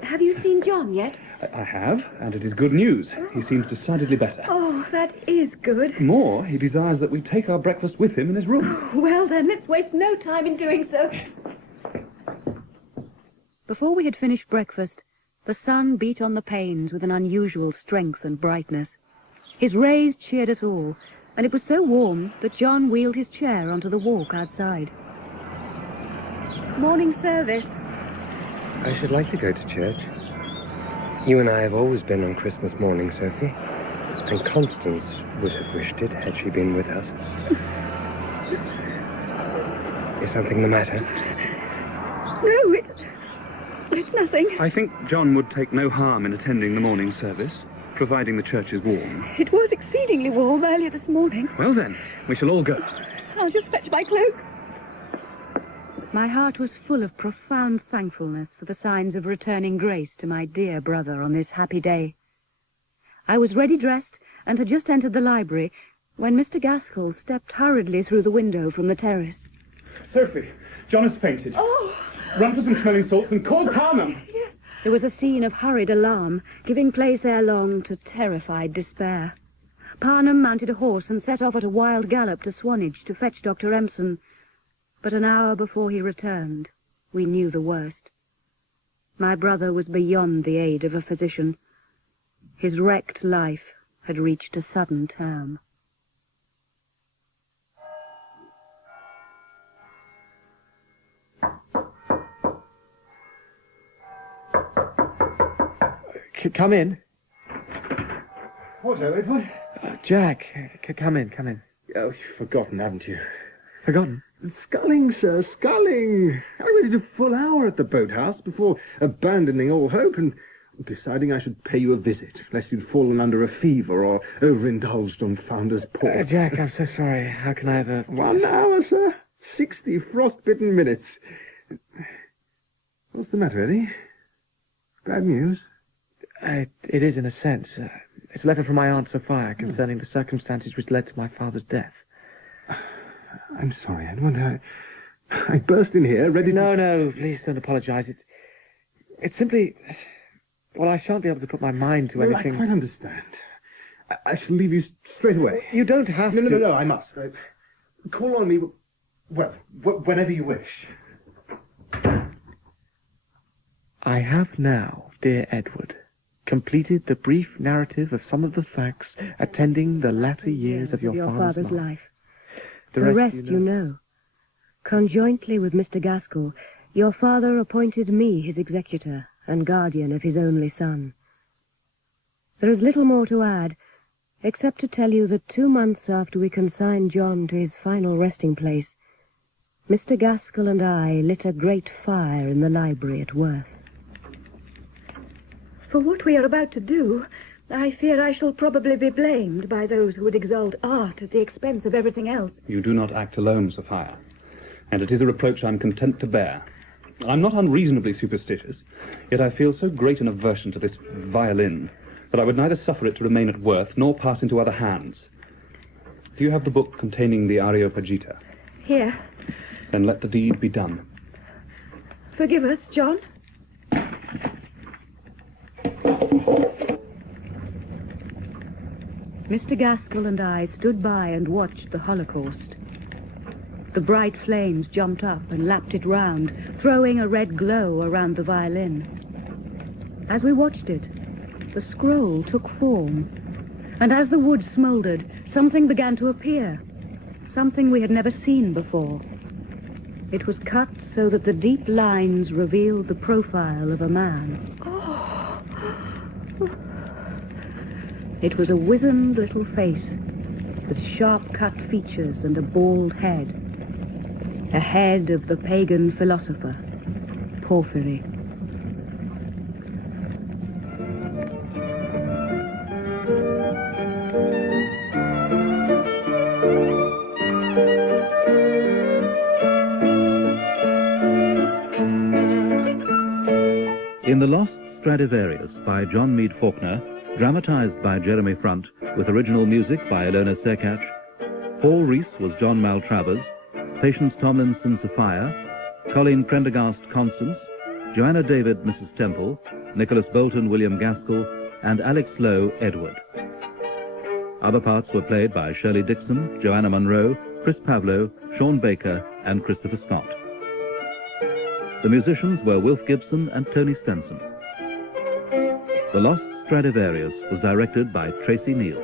Have you seen John yet? I have, and it is good news. He seems decidedly better. Oh, that is good. More, he desires that we take our breakfast with him in his room. Well, then, let's waste no time in doing so. Before we had finished breakfast, the sun beat on the panes with an unusual strength and brightness. His rays cheered us all, and it was so warm that John wheeled his chair onto the walk outside. Morning service. I should like to go to church. You and I have always been on Christmas morning, Sophie. And Constance would have wished it had she been with us. Is something the matter? No, it's nothing. I think John would take no harm in attending the morning service, providing the church is warm. It was exceedingly warm earlier this morning. Well then, we shall all go. I'll just fetch my cloak. My heart was full of profound thankfulness for the signs of returning grace to my dear brother on this happy day. I was ready dressed and had just entered the library when Mr. Gaskell stepped hurriedly through the window from the terrace. Sophie, John has fainted. Oh! Run for some smelling salts and call Parnham. Yes. There was a scene of hurried alarm, giving place ere long to terrified despair. Parnham mounted a horse and set off at a wild gallop to Swanage to fetch Dr. Empson. But an hour before he returned, we knew the worst. My brother was beyond the aid of a physician. His wrecked life had reached a sudden term. Come in. What, Edward? Jack, come in. Oh, you've forgotten, haven't you? Forgotten? Sculling, sir, sculling. I waited a full hour at the boathouse before abandoning all hope and deciding I should pay you a visit, lest you'd fallen under a fever or overindulged on Founder's Port. Jack, I'm so sorry. How can I ever... 1 hour, sir. 60 frostbitten minutes. What's the matter, Eddie? Bad news? It is, in a sense. It's a letter from my Aunt Safia concerning the circumstances which led to my father's death. I'm sorry, Edward. I burst in here, ready to... No, please don't apologise. It's simply... Well, I shan't be able to put my mind to anything... I quite understand. I shall leave you straight away. You don't have to... No, I must. Call on me, well, whenever you wish. I have now, dear Edward, completed the brief narrative of some of the facts attending the latter years of your father's life. The rest you know. Conjointly with Mr. Gaskell, your father appointed me his executor and guardian of his only son. There is little more to add, except to tell you that 2 months after we consigned John to his final resting place, Mr. Gaskell and I lit a great fire in the library at Worth. For what we are about to do, I fear I shall probably be blamed by those who would exalt art at the expense of everything else. You do not act alone, Safia, and it is a reproach I'm content to bear. I'm not unreasonably superstitious, yet I feel so great an aversion to this violin that I would neither suffer it to remain at Worth nor pass into other hands. Do you have the book containing the Areopagita? Here. Then let the deed be done. Forgive us, John. Mr. Gaskell and I stood by and watched the Holocaust. The bright flames jumped up and lapped it round, throwing a red glow around the violin. As we watched it, the scroll took form, and as the wood smouldered, something began to appear, something we had never seen before. It was cut so that the deep lines revealed the profile of a man. It was a wizened little face with sharp-cut features and a bald head. A head of the pagan philosopher, Porphyry. In the Lost Stradivarius by John Mead Faulkner, dramatized by Jeremy Front, with original music by Ilona Serkach, Paul Rees was John Maltravers, Patience Tomlinson Safia, Colleen Prendergast Constance, Joanna David Mrs. Temple, Nicholas Bolton William Gaskell, and Alex Lowe Edward. Other parts were played by Shirley Dixon, Joanna Munro, Chris Pavlo, Sean Baker, and Christopher Scott. The musicians were Wilf Gibson and Tony Stenson. The Lost Stradivarius was directed by Tracy Neal.